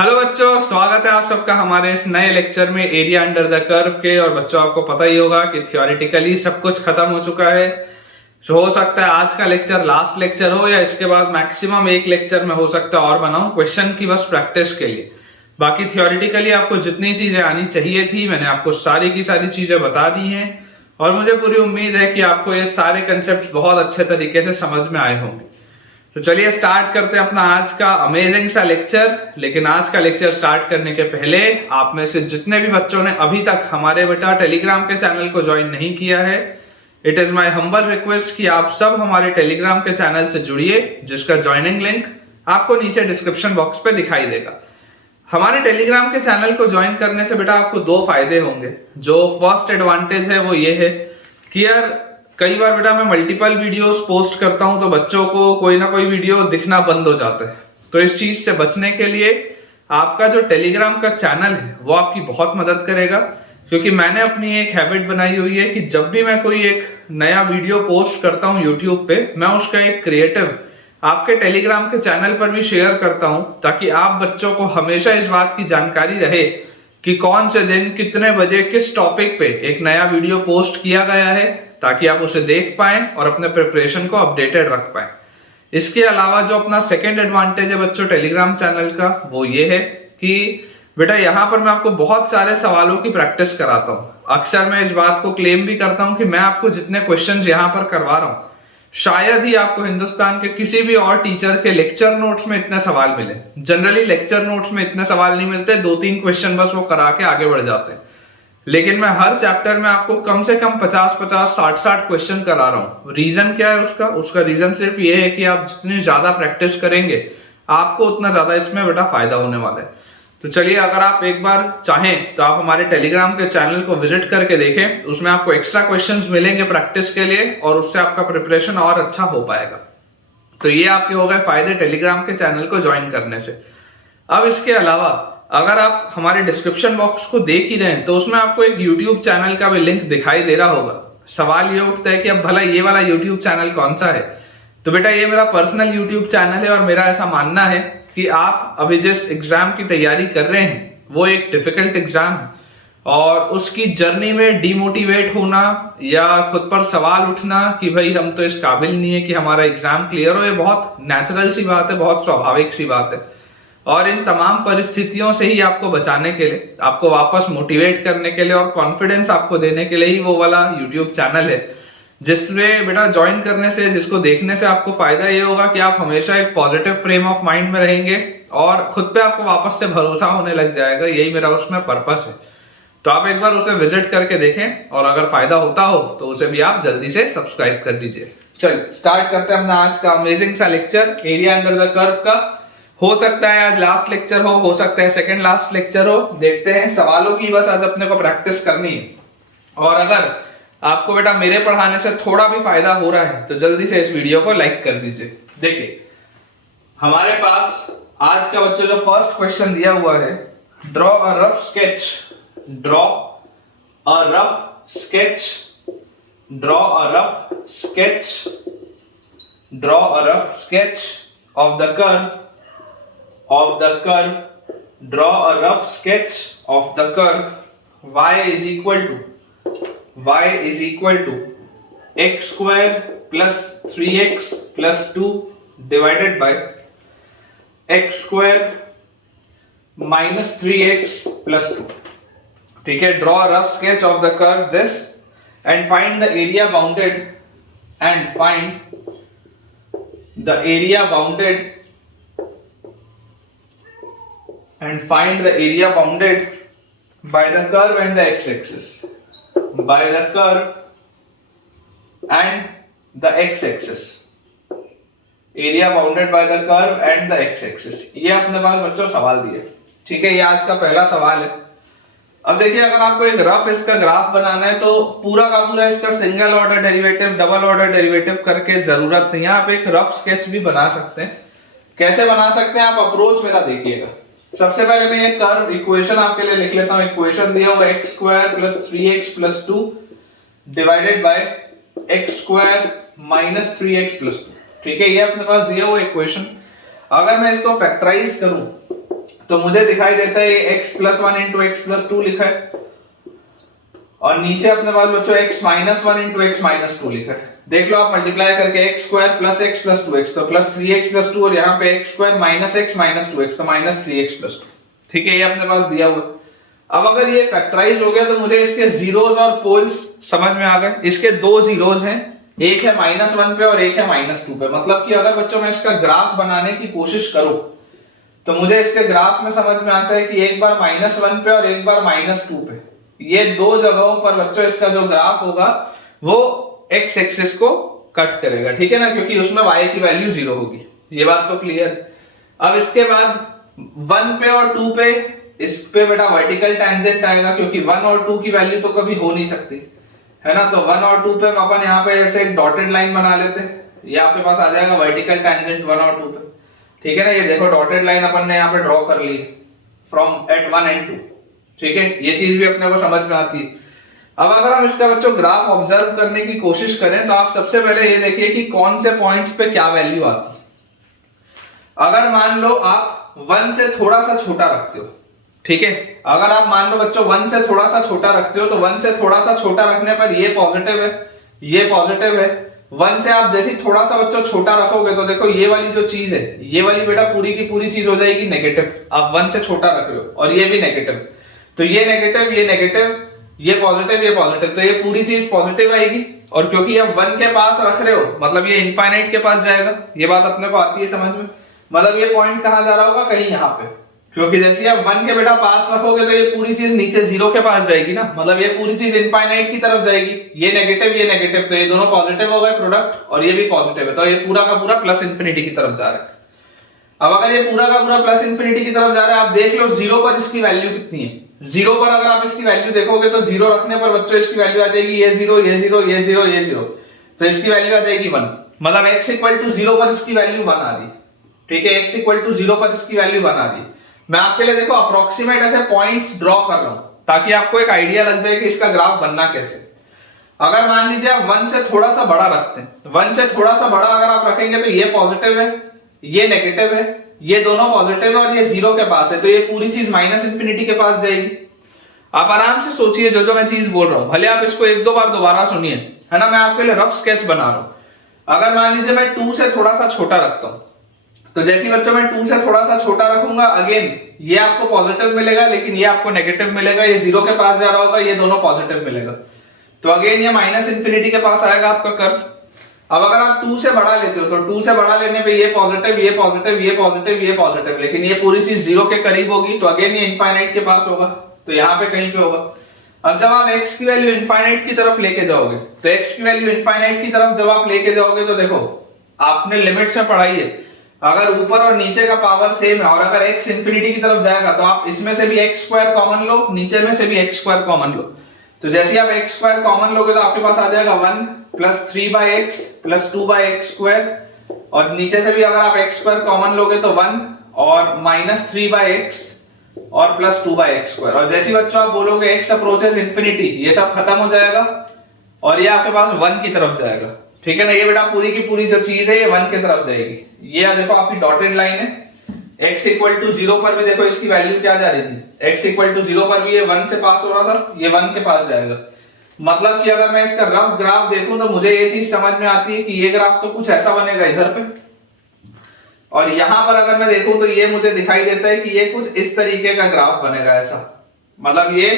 Hello बच्चों, स्वागत है आप सबका हमारे इस नए लेक्चर में एरिया अंडर द कर्व के। और बच्चों आपको पता ही होगा कि थियोरेटिकली सब कुछ खत्म हो चुका है। हो सकता है आज का लेक्चर लास्ट लेक्चर हो या इसके बाद मैक्सिमम एक लेक्चर में हो सकता है और बनाऊं क्वेश्चन की बस प्रैक्टिस के लिए। बाकी थियोरेटिकली आपको जितनी चीजें आनी चाहिए थी मैंने आपको सारी की सारी चीजें बता दी हैं और मुझे पूरी उम्मीद है कि आपको ये सारे कंसेप्ट बहुत अच्छे तरीके से समझ में आए होंगे। तो चलिए स्टार्ट करते हैं अपना आज का अमेजिंग सा लेक्चर। लेकिन आज का लेक्चर स्टार्ट करने के पहले आप में से जितने भी बच्चों ने अभी तक हमारे बेटा टेलीग्राम के चैनल को ज्वाइन नहीं किया है, it is my humble request कि आप सब हमारे टेलीग्राम के चैनल से जुड़िए, जिसका ज्वाइनिंग लिंक आपको नीचे डिस्क्रिप्शन बॉक्स पे दिखाई देगा। हमारे टेलीग्राम के चैनल को ज्वाइन करने से बेटा आपको दो फायदे होंगे। जो फर्स्ट एडवांटेज है वो ये है कि यार कई बार बेटा मैं मल्टीपल वीडियोस पोस्ट करता हूं तो बच्चों को कोई ना कोई वीडियो दिखना बंद हो जाता है। तो इस चीज से बचने के लिए आपका जो टेलीग्राम का चैनल है वो आपकी बहुत मदद करेगा, क्योंकि मैंने अपनी एक हैबिट बनाई हुई है कि जब भी मैं कोई एक नया वीडियो पोस्ट करता हूं यूट्यूब पे, मैं उसका एक क्रिएटिव आपके टेलीग्राम के चैनल पर भी शेयर करता हूं, ताकि आप बच्चों को हमेशा इस बात की जानकारी रहे कि कौन से दिन कितने बजे किस टॉपिक पे एक नया वीडियो पोस्ट किया गया है, ताकि आप उसे देख पाएं और अपने प्रिपरेशन को अपडेटेड रख पाएं। इसके अलावा जो अपना सेकेंड एडवांटेज है बच्चों टेलीग्राम चैनल का, वो ये है कि बेटा यहाँ पर मैं आपको बहुत सारे सवालों की प्रैक्टिस कराता हूँ। अक्सर मैं इस बात को क्लेम भी करता हूँ कि मैं आपको जितने क्वेश्चन यहाँ पर करवा रहा हूँ, शायद ही आपको हिंदुस्तान के किसी भी और टीचर के लेक्चर नोट्स में इतने सवाल मिले। जनरली लेक्चर नोट्स में इतने सवाल नहीं मिलते, 2-3 क्वेश्चन बस वो करा के आगे बढ़ जाते हैं। लेकिन मैं हर चैप्टर में आपको कम से कम 50-50, 60-60 क्वेश्चन करा रहा हूँ। रीजन क्या है उसका रीजन सिर्फ ये है कि आप जितनी ज्यादा प्रैक्टिस करेंगे आपको उतना ज्यादा इसमें बेटा फायदा होने वाला है। तो चलिए, अगर आप एक बार चाहें तो आप हमारे टेलीग्राम के चैनल को विजिट करके देखें, उसमें आपको एक्स्ट्रा क्वेश्चंस मिलेंगे प्रैक्टिस के लिए और उससे आपका प्रिपरेशन और अच्छा हो पाएगा। तो ये आपके हो गए फायदे टेलीग्राम के चैनल को ज्वाइन करने से। अब इसके अलावा अगर आप हमारे डिस्क्रिप्शन बॉक्स को देख ही रहे हैं तो उसमें आपको एक यूट्यूब चैनल का भी लिंक दिखाई दे रहा होगा। सवाल ये उठता है कि अब भला ये वाला यूट्यूब चैनल कौन सा है। तो बेटा ये मेरा पर्सनल यूट्यूब चैनल है और मेरा ऐसा मानना है कि आप अभी जिस एग्जाम की तैयारी कर रहे हैं वो एक डिफिकल्ट एग्जाम है और उसकी जर्नी में डिमोटिवेट होना या खुद पर सवाल उठना कि भाई हम तो इस काबिल नहीं है कि हमारा एग्जाम क्लियर हो, ये बहुत नेचुरल सी बात है, बहुत स्वाभाविक सी बात है। और इन तमाम परिस्थितियों से ही आपको बचाने के लिए, आपको वापस मोटिवेट करने के लिए और कॉन्फिडेंस आपको देने के लिए ही वो वाला यूट्यूब चैनल है, जिसमें बेटा ज्वाइन करने से, जिसको देखने से आपको फायदा ये होगा कि आप हमेशा एक पॉजिटिव फ्रेम ऑफ माइंड में रहेंगे और खुद पे आपको वापस से भरोसा होने लग जाएगा। यही मेरा उसमें पर्पस है। तो आप एक बार उसे विजिट करके देखें और अगर फायदा होता हो तो उसे भी आप जल्दी से सब्सक्राइब कर दीजिए। चलिए स्टार्ट करते हैं अपना आज का अमेजिंग सा lecture area under the curve का। हो सकता है आज लास्ट लेक्चर हो सकता है सेकंड लास्ट लेक्चर हो, देखते हैं। सवालों की बस आज अपने को प्रैक्टिस करनी है। और अगर आपको बेटा मेरे पढ़ाने से थोड़ा भी फायदा हो रहा है तो जल्दी से इस वीडियो को लाइक कर दीजिए। देखिए हमारे पास आज का बच्चों जो फर्स्ट क्वेश्चन दिया हुआ है, draw a rough sketch, draw a rough sketch, draw a rough sketch, draw a rough sketch of the curve, of the curve, draw a rough sketch of the curve y is equal to x square plus 3x plus 2 divided by x square minus 3x plus 2। ठीक है, draw a rough sketch of the curve this and find the area bounded and find the area bounded by the curve and the x-axis, by the curve and the x-axis, area bounded by the curve and the x-axis। ये अपने पास बच्चों सवाल दिए। ठीक है, ये आज का पहला सवाल है। अब देखिए, अगर आपको एक रफ इसका ग्राफ बनाना है तो पूरा का पूरा इसका single order derivative, double order derivative करके जरूरत नहीं है। आप एक रफ स्केच भी बना सकते हैं। कैसे बना सकते हैं आप अप्रोच मेरा देखिएगा। सबसे पहले मैं एक कर्व इक्वेशन आपके लिए लिख लेता हूं। इक्वेशन दिया हुआ x square plus 3x plus 2 divided by x square minus 3x plus 2। ठीक है, ये अपने पास दिया हुआ इक्वेशन। अगर मैं इसको फैक्टराइज करूं तो मुझे दिखाई देता है x plus 1 into x plus 2 लिखा है, और नीचे अपने पास बच्चों x minus 1 into x minus 2 लिखा है। देख लो आप मल्टीप्लाई करके x square plus x plus 2x तो प्लस 3x प्लस 2, और यहाँ पे x square minus x minus 2x तो माइनस 3x प्लस 2। ठीक है, ये अपने पास दिया हुआ। अब अगर ये फैक्टराइज हो गया तो मुझे इसके जीरोस और पोल्स समझ में आ गए। इसके दो जीरोस हैं, एक है माइनस 1 पे और एक है माइनस 2 पे। मतलब कि अगर बच्चों मैं इसका ग्राफ बनाने की कोशिश करूं तो मुझे इसके ग्राफ में समझ में आता है कि एक बार माइनस 1 पे और एक बार माइनस 2 पे, ये दो जगहों पर बच्चों इसका जो ग्राफ होगा वो एक्स एक्सिस को कट करेगा। ठीक है ना, क्योंकि उसमें y की वैल्यू 0 होगी। ये बात तो क्लियर। अब इसके बाद 1 पे और 2 पे इस पे बेटा वर्टिकल टेंजेंट आएगा, क्योंकि 1 और 2 की वैल्यू तो कभी हो नहीं सकती, है ना। तो 1 और 2 पे अपन यहाँ पे ऐसे एक डॉटेड लाइन बना लेते हैं, ये आपके पास आ जाएगा वर्टिकल टेंजेंट 1 और 2 पे। ठीक है ना, ये देखो डॉटेड लाइन अपन ने यहाँ पे ड्रॉ कर ली फ्रॉम एट 1 एंड 2। ठीक है, ये चीज भी अपने को समझ में आती है। अब अगर हम इसका बच्चों ग्राफ ऑब्जर्व करने की कोशिश करें तो आप सबसे पहले ये देखिए कि कौन से पॉइंट्स पे क्या वैल्यू आती है। अगर मान लो आप 1 से थोड़ा सा छोटा रखते हो, ठीक है, अगर आप मान लो बच्चों 1 से थोड़ा सा छोटा रखते हो तो 1 से थोड़ा सा छोटा रखने पर ये पॉजिटिव है, ये पॉजिटिव है। 1 से आप जैसे थोड़ा सा बच्चों छोटा रखोगे तो देखो ये वाली जो चीज है, ये वाली बेटा पूरी की पूरी चीज हो जाएगी नेगेटिव। आप 1 से छोटा रख रहे हो और ये भी नेगेटिव, तो ये नेगेटिव, ये नेगेटिव, ये पॉजिटिव, ये पॉजिटिव, तो ये पूरी चीज पॉजिटिव आएगी। और क्योंकि आप 1 के पास रख रहे हो मतलब ये इनफाइनाइट के पास जाएगा। ये बात अपने को आती है समझ में। मतलब ये पॉइंट कहां जा रहा होगा, कहीं यहाँ पे, क्योंकि जैसे आप 1 के बेटा पास रखोगे तो ये पूरी चीज नीचे 0 के पास जाएगी ना, मतलब ये पूरी चीज इनफाइनाइट की तरफ जाएगी। ये नेगेटिव, तो ये दोनों पॉजिटिव हो गए प्रोडक्ट, और ये भी पॉजिटिव है, तो ये पूरा का पूरा प्लस इंफिनिटी की तरफ जा रहा है। अब अगर ये पूरा का पूरा प्लस इंफिनिटी की तरफ जा रहा है, आप देख लो 0 पर इसकी वैल्यू कितनी है। 0 पर अगर आप इसकी वैल्यू देखोगे तो 0 रखने पर बच्चों इसकी वैल्यू आ जाएगी ये 0, ये 0, ये 0, ये 0, तो इसकी वैल्यू आ जाएगी 1। मतलब x इक्वल टू 0 पर इसकी वैल्यू 1 आ रही। ठीक है, x इक्वल टू 0 पर इसकी वैल्यू 1 आ रही। मैं आपके लिए देखो अप्रोक्सीमेट ऐसे पॉइंट्स ड्रॉ कर रहा हूं ताकि आपको एक आइडिया लग जाए कि इसका ग्राफ बनना कैसे। अगर मान लीजिए आप 1 से थोड़ा सा बड़ा रखते हैं, 1 से थोड़ा सा बड़ा अगर आप रखेंगे तो ये पॉजिटिव है, ये नेगेटिव है, ये दोनों पॉजिटिव है और ये 0 के पास है, तो ये पूरी चीज माइनस इंफिनिटी के पास जाएगी। आप आराम से सोचिए जो मैं चीज बोल रहा हूं, भले आप इसको एक दो बार दोबारा सुनिए, है ना। मैं आपके लिए रफ स्केच बना रहा हूं। अगर मान लीजिए मैं 2 से थोड़ा सा छोटा रखता हूं, तो जैसे बच्चों मैं 2 से थोड़ा सा छोटा रखूंगा, अगेन ये आपको पॉजिटिव मिलेगा लेकिन ये आपको नेगेटिव मिलेगा, ये 0 के पास जा रहा होगा, ये दोनों पॉजिटिव मिलेगा, तो अगेन ये माइनस इंफिनिटी के पास आएगा आपका कर्व। अब अगर आप 2 से बड़ा लेते हो तो 2 से बड़ा लेने पे ये पॉजिटिव, ये पॉजिटिव, ये पॉजिटिव, ये पॉजिटिव, लेकिन ये पूरी चीज 0 के करीब होगी, तो अगेन ये इनफाइनाइट के पास होगा, तो यहाँ पे कहीं पे होगा। अब जब आप x की वैल्यू इनफाइनाइट की तरफ लेके जाओगे, तो x की वैल्यू इनफाइनाइट की तरफ जब आप लेके जाओगे तो देखो आपने लिमिट्स में पढ़ाई है, अगर ऊपर और नीचे का पावर सेम है और अगर x इंफिनिटी की तरफ जाएगा तो आप इसमें से भी x स्क्वायर कॉमन लो, नीचे में से भी x स्क्वायर कॉमन लो। तो जैसे आप x स्क्वायर कॉमन लोगे तो आपके पास आ जाएगा 1 plus 3/x plus 2/x square, और नीचे से भी अगर आप x स्क्वायर कॉमन लोगे तो 1 और माइनस 3/x और प्लस 2/x स्क्वायर। और जैसे बच्चों आप बोलोगे x अप्रोचेस इंफिनिटी, ये सब खत्म हो जाएगा और ये आपके पास 1 की तरफ जाएगा। ठीक है ना, ये बेटा पूरी की पूरी जो चीज है ये 1 की तरफ जाएगी। ये देखो आपकी डॉटेड लाइन है, x इक्वल टू 0 पर भी देखो इसकी वैल्यू क्या जा रही थी, x इक्वल टू 0 पर भी ये 1 से पास हो रहा था, ये 1 के पास जाएगा। मतलब कि अगर मैं इसका रफ ग्राफ देखूं तो मुझे ये चीज समझ में आती है कि ये ग्राफ तो कुछ ऐसा बनेगा इधर पे, और यहां पर अगर मैं देखूं तो ये मुझे दिखाई देता है कि ये कुछ इस तरीके का ग्राफ बनेगा ऐसा। मतलब ये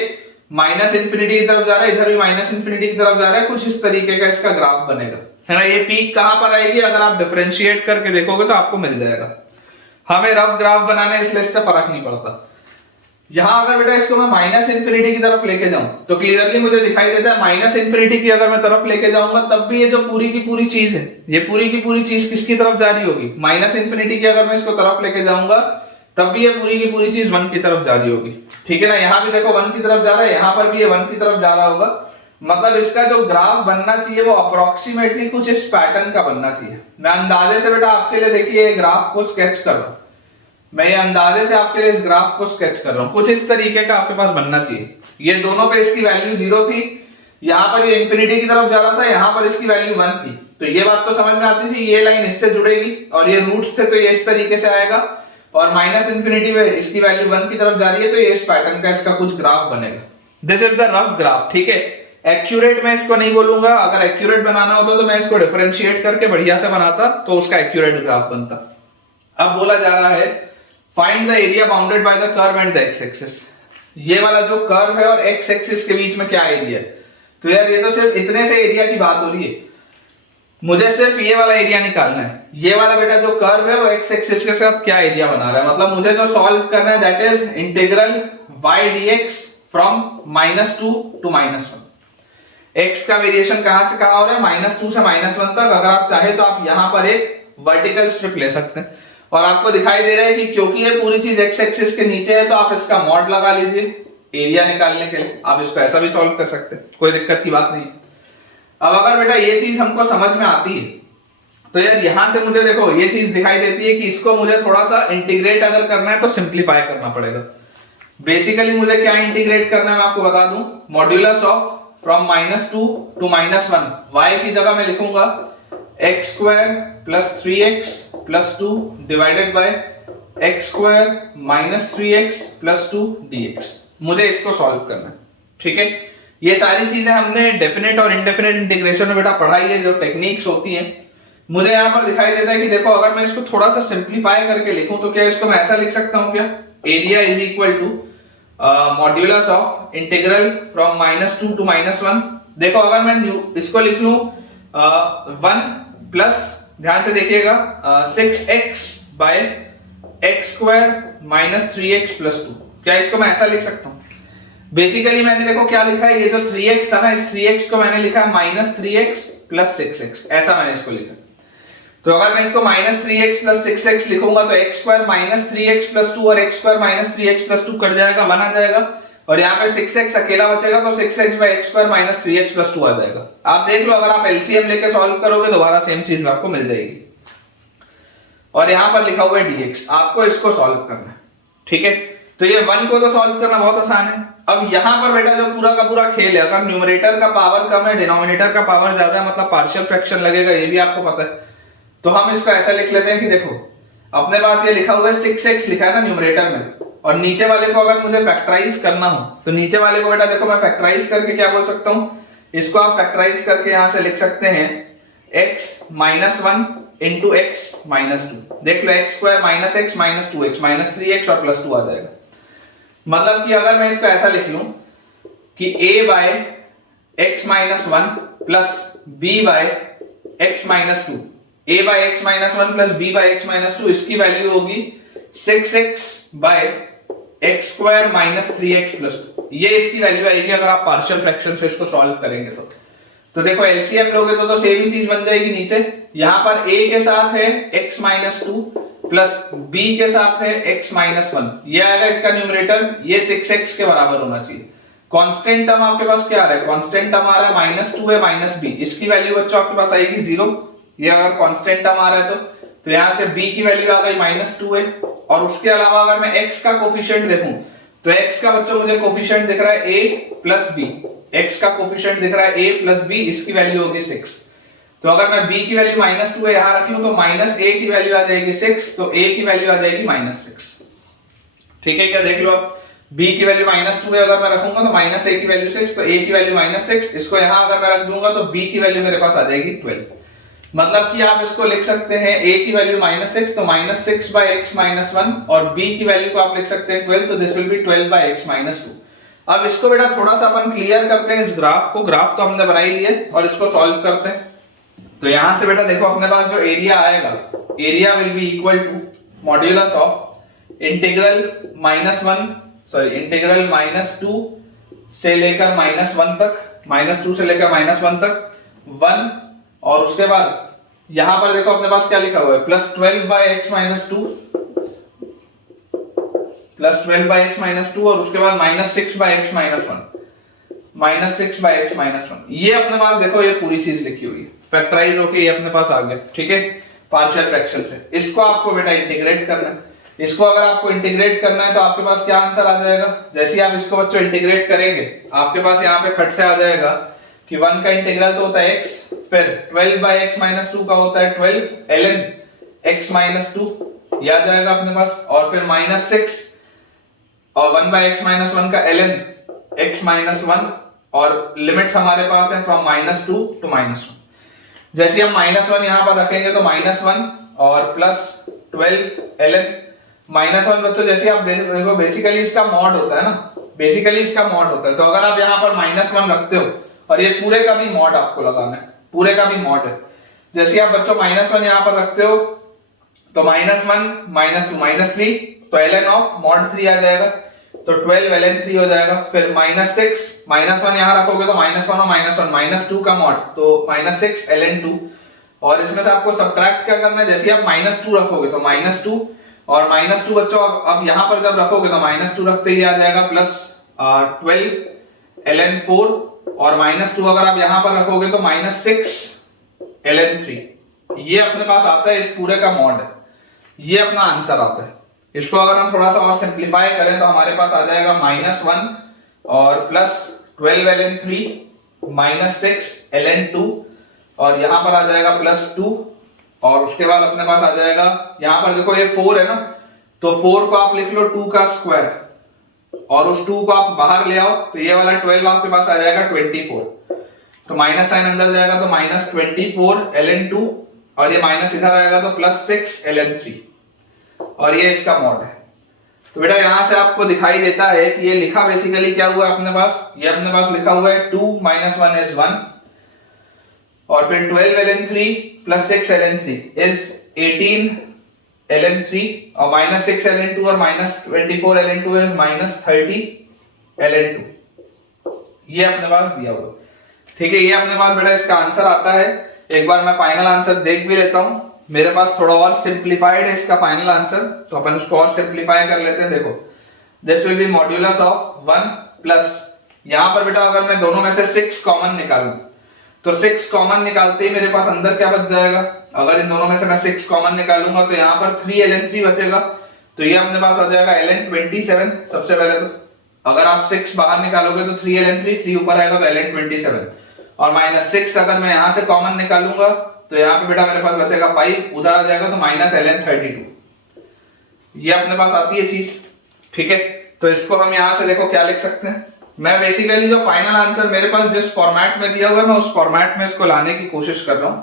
माइनस इंफिनिटी की तरफ जा रहा है, इधर भी माइनस इंफिनिटी की तरफ जा रहा है, कुछ इस तरीके का इसका ग्राफ बनेगा, है ना। ये पीक कहां पर आएगी अगर आप डिफरेंशिएट करके देखोगे तो आपको मिल जाएगा। हमें रफ ग्राफ बनाने इसलिए इससे फर्क नहीं पड़ता। यहां अगर बेटा इसको मैं माइनस इंफिनिटी की तरफ लेके जाऊं तो क्लियरली मुझे दिखाई देता है माइनस इंफिनिटी की अगर मैं तरफ लेके जाऊंगा तब भी ये जो पूरी की पूरी चीज है, ये पूरी की पूरी चीज किसकी तरफ जा रही होगी, माइनस इंफिनिटी की अगर मैं इसको तरफ लेके जाऊंगा तब भी ये पूरी की पूरी चीज 1 की तरफ जा रही होगी। ठीक है ना, यहां भी देखो 1 की तरफ जा रहा है, यहां पर भी ये 1 की तरफ जा रहा होगा। मतलब इसका जो ग्राफ बनना चाहिए वो अप्रोक्सीमेटली कुछ इस पैटर्न का बनना चाहिए। मैं अंदाजे से बेटा आपके लिए देखिए ग्राफ को स्केच कर रहा हूं, मैं ये अंदाजे से आपके लिए इस ग्राफ को स्केच कर रहा हूं, कुछ इस तरीके का आपके पास बनना चाहिए। ये दोनों पे इसकी वैल्यू 0 थी, यहां पर ये इंफिनिटी की तरफ जा रहा था, यहां पर इसकी वैल्यू 1 थी, तो ये बात तो समझ में आती थी, ये लाइन इससे जुड़ेगी और ये रूट्स थे तो ये इस तरीके से आएगा। और माइनस इंफिनिटी में इसकी वैल्यू 1 की तरफ जा रही है, तो ये इस पैटर्न का इसका कुछ ग्राफ बनेगा। This is the rough graph, ठीक है। एक्यूरेट मैं इसको नहीं बोलूंगा, अगर एक्यूरेट बनाना होता तो मैं इसको डिफरेंशिएट करके बढ़िया से बनाता तो उसका एक्यूरेट ग्राफ बनता। अब बोला जा रहा है find the area bounded by the curve and the x axis. ये वाला जो कर्व है और एक्स एक्सिस के बीच में क्या एरिया है, तो यार ये तो सिर्फ इतने से एरिया की बात हो रही है, मुझे सिर्फ ये वाला एरिया निकालना है। ये वाला बेटा जो कर्व है वो एक्स एक्सिस के साथ क्या एरिया बना रहा है, मतलब मुझे जो सॉल्व करना है that is integral y dx from -2 to -1। x का वेरिएशन कहां से कहां हो रहा है, -2 से -1 तक। अगर आप चाहे तो आप यहां पर एक वर्टिकल स्ट्रिप ले सकते हैं और आपको दिखाई दे रहा है कि क्योंकि ये पूरी चीज एक्स एक्सिस के नीचे है तो आप इसका मॉड लगा लीजिए एरिया निकालने के लिए। आप इसको ऐसा भी सॉल्व कर सकते हैं, कोई दिक्कत की बात नहीं। अब अगर बेटा ये चीज हमको समझ में आती है तो यार यहां से मुझे देखो ये चीज दिखाई देती है कि इसको मुझे थोड़ा सा इंटीग्रेट अगर करना है तो सिंप्लीफाई करना पड़ेगा। बेसिकली मुझे क्या इंटीग्रेट करना है मैं आपको बता दूं, modulus of from -2 to -1, y की जगह मैं लिखूंगा x² + 3x + 2 divided by x² - 3x + 2 dx। मुझे इसको सॉल्व करना है, ठीक है। ये सारी चीजें हमने डेफिनेट और इनडेफिनेट इंटीग्रेशन में बेटा पढ़ाई है, जो टेक्निक्स होती हैं। मुझे यहाँ पर दिखाई देता है कि देखो अगर मैं इसको थोड़ा सा सिंप्लीफाई करके लिखूं तो क्या इसको मैं ऐसा लिख सकता हूं, क्या area is equal to modulus of integral from -2 to -1। देखो अगर मैं इसको लिख लूं 1 प्लस, ध्यान से देखिएगा 6x बाय x² - 3x + 2। क्या इसको मैं ऐसा लिख सकता हूं? बेसिकली मैंने देखो क्या लिखा है, ये जो 3x था ना, इस 3x को मैंने लिखा है -3x + 6x, ऐसा मैंने इसको लिखा। तो अगर मैं इसको -3x + 6x लिखूंगा तो x² - 3x + 2 और x² - 3x + 2 कट जाएगा, 1 आ जाएगा, और यहाँ पे 6x अकेला बचेगा तो 6x बाय x² - 3x + 2 आ जाएगा। आप देख लो अगर आप एलसीएम लेके सॉल्व करोगे दोबारा सेम चीज आपको मिल जाएगी। और यहाँ पर लिखा हुआ है dx, आपको इसको सॉल्व करना है, ठीक है। तो ये 1 को तो सॉल्व करना बहुत आसान है। अब यहाँ पर बेटा जो पूरा का पूरा खेल है, अगर न्यूमरेटर का पावर कम है डिनोमिनेटर का पावर ज्यादा है, मतलब पार्शियल फ्रैक्शन लगेगा, ये भी आपको पता है। तो हम इसको ऐसा लिख लेते हैं कि देखो अपने पास ये लिखा हुआ है 6x लिखा है ना न्यूमरेटर में, और नीचे वाले को अगर मुझे फैक्टराइज करना हो तो नीचे वाले को बेटा देखो मैं फैक्टराइज करके क्या बोल सकता हूं, इसको आप फैक्टराइज करके यहां से लिख सकते हैं x - 1 × x - 2। देख लो x² - x - 2x - 3x और +2 आ जाएगा। मतलब कि अगर मैं इसको ऐसा लिख लूं कि a by x - 1 plus b by x - 2, a by x - 1 plus b by x - 2, इसकी वैल्यू होगी 6x बाय x² - 3x + 2। ये इसकी वैल्यू आएगी अगर आप पार्शियल फ्रैक्शन से इसको सॉल्व करेंगे तो देखो एलसीएम लोगे तो सेम ही चीज बन जाएगी। नीचे यहां पर a के साथ है x - 2 प्लस b के साथ है x - 1, ये आएगा इसका न्यूमरेटर, ये 6x के बराबर होना चाहिए। कांस्टेंट टर्म आपके पास क्या आ रहा है, कांस्टेंट टर्म आ रहा है -2 है -b, इसकी वैल्यू बच्चों आपके पास आएगी 0। ये अगर कांस्टेंट टर्म आ रहा है तो यहां से b की वैल्यू आ गई -2 है, और उसके अलावा अगर मैं x का कोफिशिएंट देखूं तो x का बच्चों मुझे कोफिशिएंट दिख रहा है a प्लस b, x का कोफिशिएंट दिख रहा है a प्लस b, इसकी वैल्यू होगी 6। तो अगर मैं b की वैल्यू -2 है यहां रख लूं तो -a की वैल्यू आ जाएगी 6, तो a की वैल्यू आ जाएगी -6, ठीक है। क्या देख लो आप, b की वैल्यू -2 है अगर मैं रखूंगा तो -a की वैल्यू 6, तो a की वैल्यू -6, इसको यहां अगर मैं रख दूंगा तो b की वैल्यू मेरे पास आ जाएगी 12। मतलब कि आप इसको लिख सकते हैं a की वैल्यू -6 तो -6 बाय x - 1, और b की वैल्यू को आप लिख सकते हैं 12, तो this will be 12 by x - 2। अब इसको बेटा थोड़ा सा अपन क्लियर करते हैं इस ग्राफ को, ग्राफ तो हमने बनाई ली है और इसको सॉल्व करते हैं। तो यहां से बेटा देखो अपने पास जो एरिया आएगा, area will be equal to modulus of integral integral -2 से लेकर -1 तक, -2 से लेकर -1 तक 1, और उसके बाद यहां पर देखो अपने पास क्या लिखा हुआ है +12 बाय x - 2 +12 बाय x - 2, और उसके बाद -6 बाय x - 1 -6 बाय x - 1। ये अपने पास देखो ये पूरी चीज लिखी हुई है, फैक्टराइज होके ये अपने पास आ गया, ठीक है, पार्शियल फ्रैक्शन से। इसको आपको बेटा इंटीग्रेट करना है। इसको अगर आपको इंटीग्रेट करना है तो आपके पास क्या आंसर आ जाएगा, जैसे ही आप इसको बच्चों इंटीग्रेट करेंगे आपके पास यहाँ पे फट से आ जाएगा कि 1 का इंटीग्रल तो होता है x, फिर 12 बाय x - 2 का होता है 12 ln x - 2, ये आ जाएगा अपने पास, और फिर -6 और 1/x-1 का ln x-1, और लिमिट्स हमारे पास है फ्रॉम -2 टू -1। जैसे हम -1 यहां पर रखेंगे तो -1 और प्लस 12 ln -1 बच्चों, जैसे आप देखो बेसिकली इसका मॉड होता है ना, बेसिकली इसका मॉड होता है। तो अगर आप यहाँ पर -1 रखते हो और ये पूरे का भी मॉड आपको लगाना है, पूरे का भी मॉड है। जैसे आप बच्चों -1 यहाँ पर रखते हो तो -1 -2 -3, तो ln ऑफ मॉड 3 आ जाएगा, तो 12 ln 3 हो जाएगा। फिर -6 -1 यहाँ रखोगे तो -1 और -1 -2 का मॉड, तो -6 ln 2, और इसमें से आपको सबट्रैक्ट क्या करना है, जैसे आप -2 रखोगे तो -2, और -2 बच्चों अब यहाँ पर जब रखोगे तो -2 रखते ही आ जाएगा प्लस 12 ln 4, और -2 अगर आप यहाँ पर रखोगे तो -6 ln 3। ये अपने पास आता है, इस पूरे का मॉड है, ये अपना आंसर आता है। इसको अगर हम थोड़ा सा और सिंप्लीफाई करें तो हमारे पास आ जाएगा -1 और प्लस 12 ln 3 -6 ln 2, और यहाँ पर आ जाएगा +2, और उसके बाद अपने पास आ जाएगा, यहाँ पर देखो ये 4 है ना, तो 4 को आप लिख लो 2 का स्क्वायर, और उस 2 को आप बाहर ले आओ तो ये वाला 12 आपके पास आ जाएगा 24, तो माइनस साइन अंदर जाएगा तो -24 ln 2, और ये माइनस इधर आएगा तो +6 ln 3, और ये इसका मॉड है। तो बेटा यहां से आपको दिखाई देता है कि ये लिखा बेसिकली क्या हुआ अपने पास, ये अपने पास लिखा हुआ है 2 - 1 is 1, और फिर 12 ln 3 plus 6 ln 3 is 18 ln 3, और -6 ln 2 और -24 ln 2 इज -30 ln 2। ये अपने पास दिया हुआ, ठीक है, ये अपने पास बेटा इसका आंसर आता है। एक बार मैं फाइनल आंसर देख भी लेता हूं, मेरे पास थोड़ा और सिंप्लीफाइड है इसका फाइनल आंसर, तो अपन इसको और सिंप्लीफाई कर लेते हैं। देखो this will B modulus of 1 plus, यहां पर बेटा अगर मैं दोनों में से 6 कॉमन निकालूं तो 6 कॉमन निकालते ही मेरे पास अंदर क्या बच जाएगा, अगर इन दोनों में से मैं 6 कॉमन निकालूंगा तो यहाँ पर 3 ln 3 बचेगा, तो ये अपने पास आ जाएगा ln 27। सबसे पहले तो अगर आप 6 बाहर निकालोगे तो 3 ln 3 ऊपर आएगा तो ln 27, और -6 अगर मैं यहाँ से कॉमन निकालूंगा तो यहाँ पे बेटा मेरे पास बचेगा 5, उधर आ जाएगा तो -ln 32। ये अपने पास आती है चीज, ठीक है। तो इसको हम यहाँ से देखो क्या लिख सकते हैं, मैं बेसिकली जो फाइनल आंसर मेरे पास जिस फॉर्मेट में दिया हुआ है मैं उस फॉर्मेट में इसको लाने की कोशिश कर रहा हूं।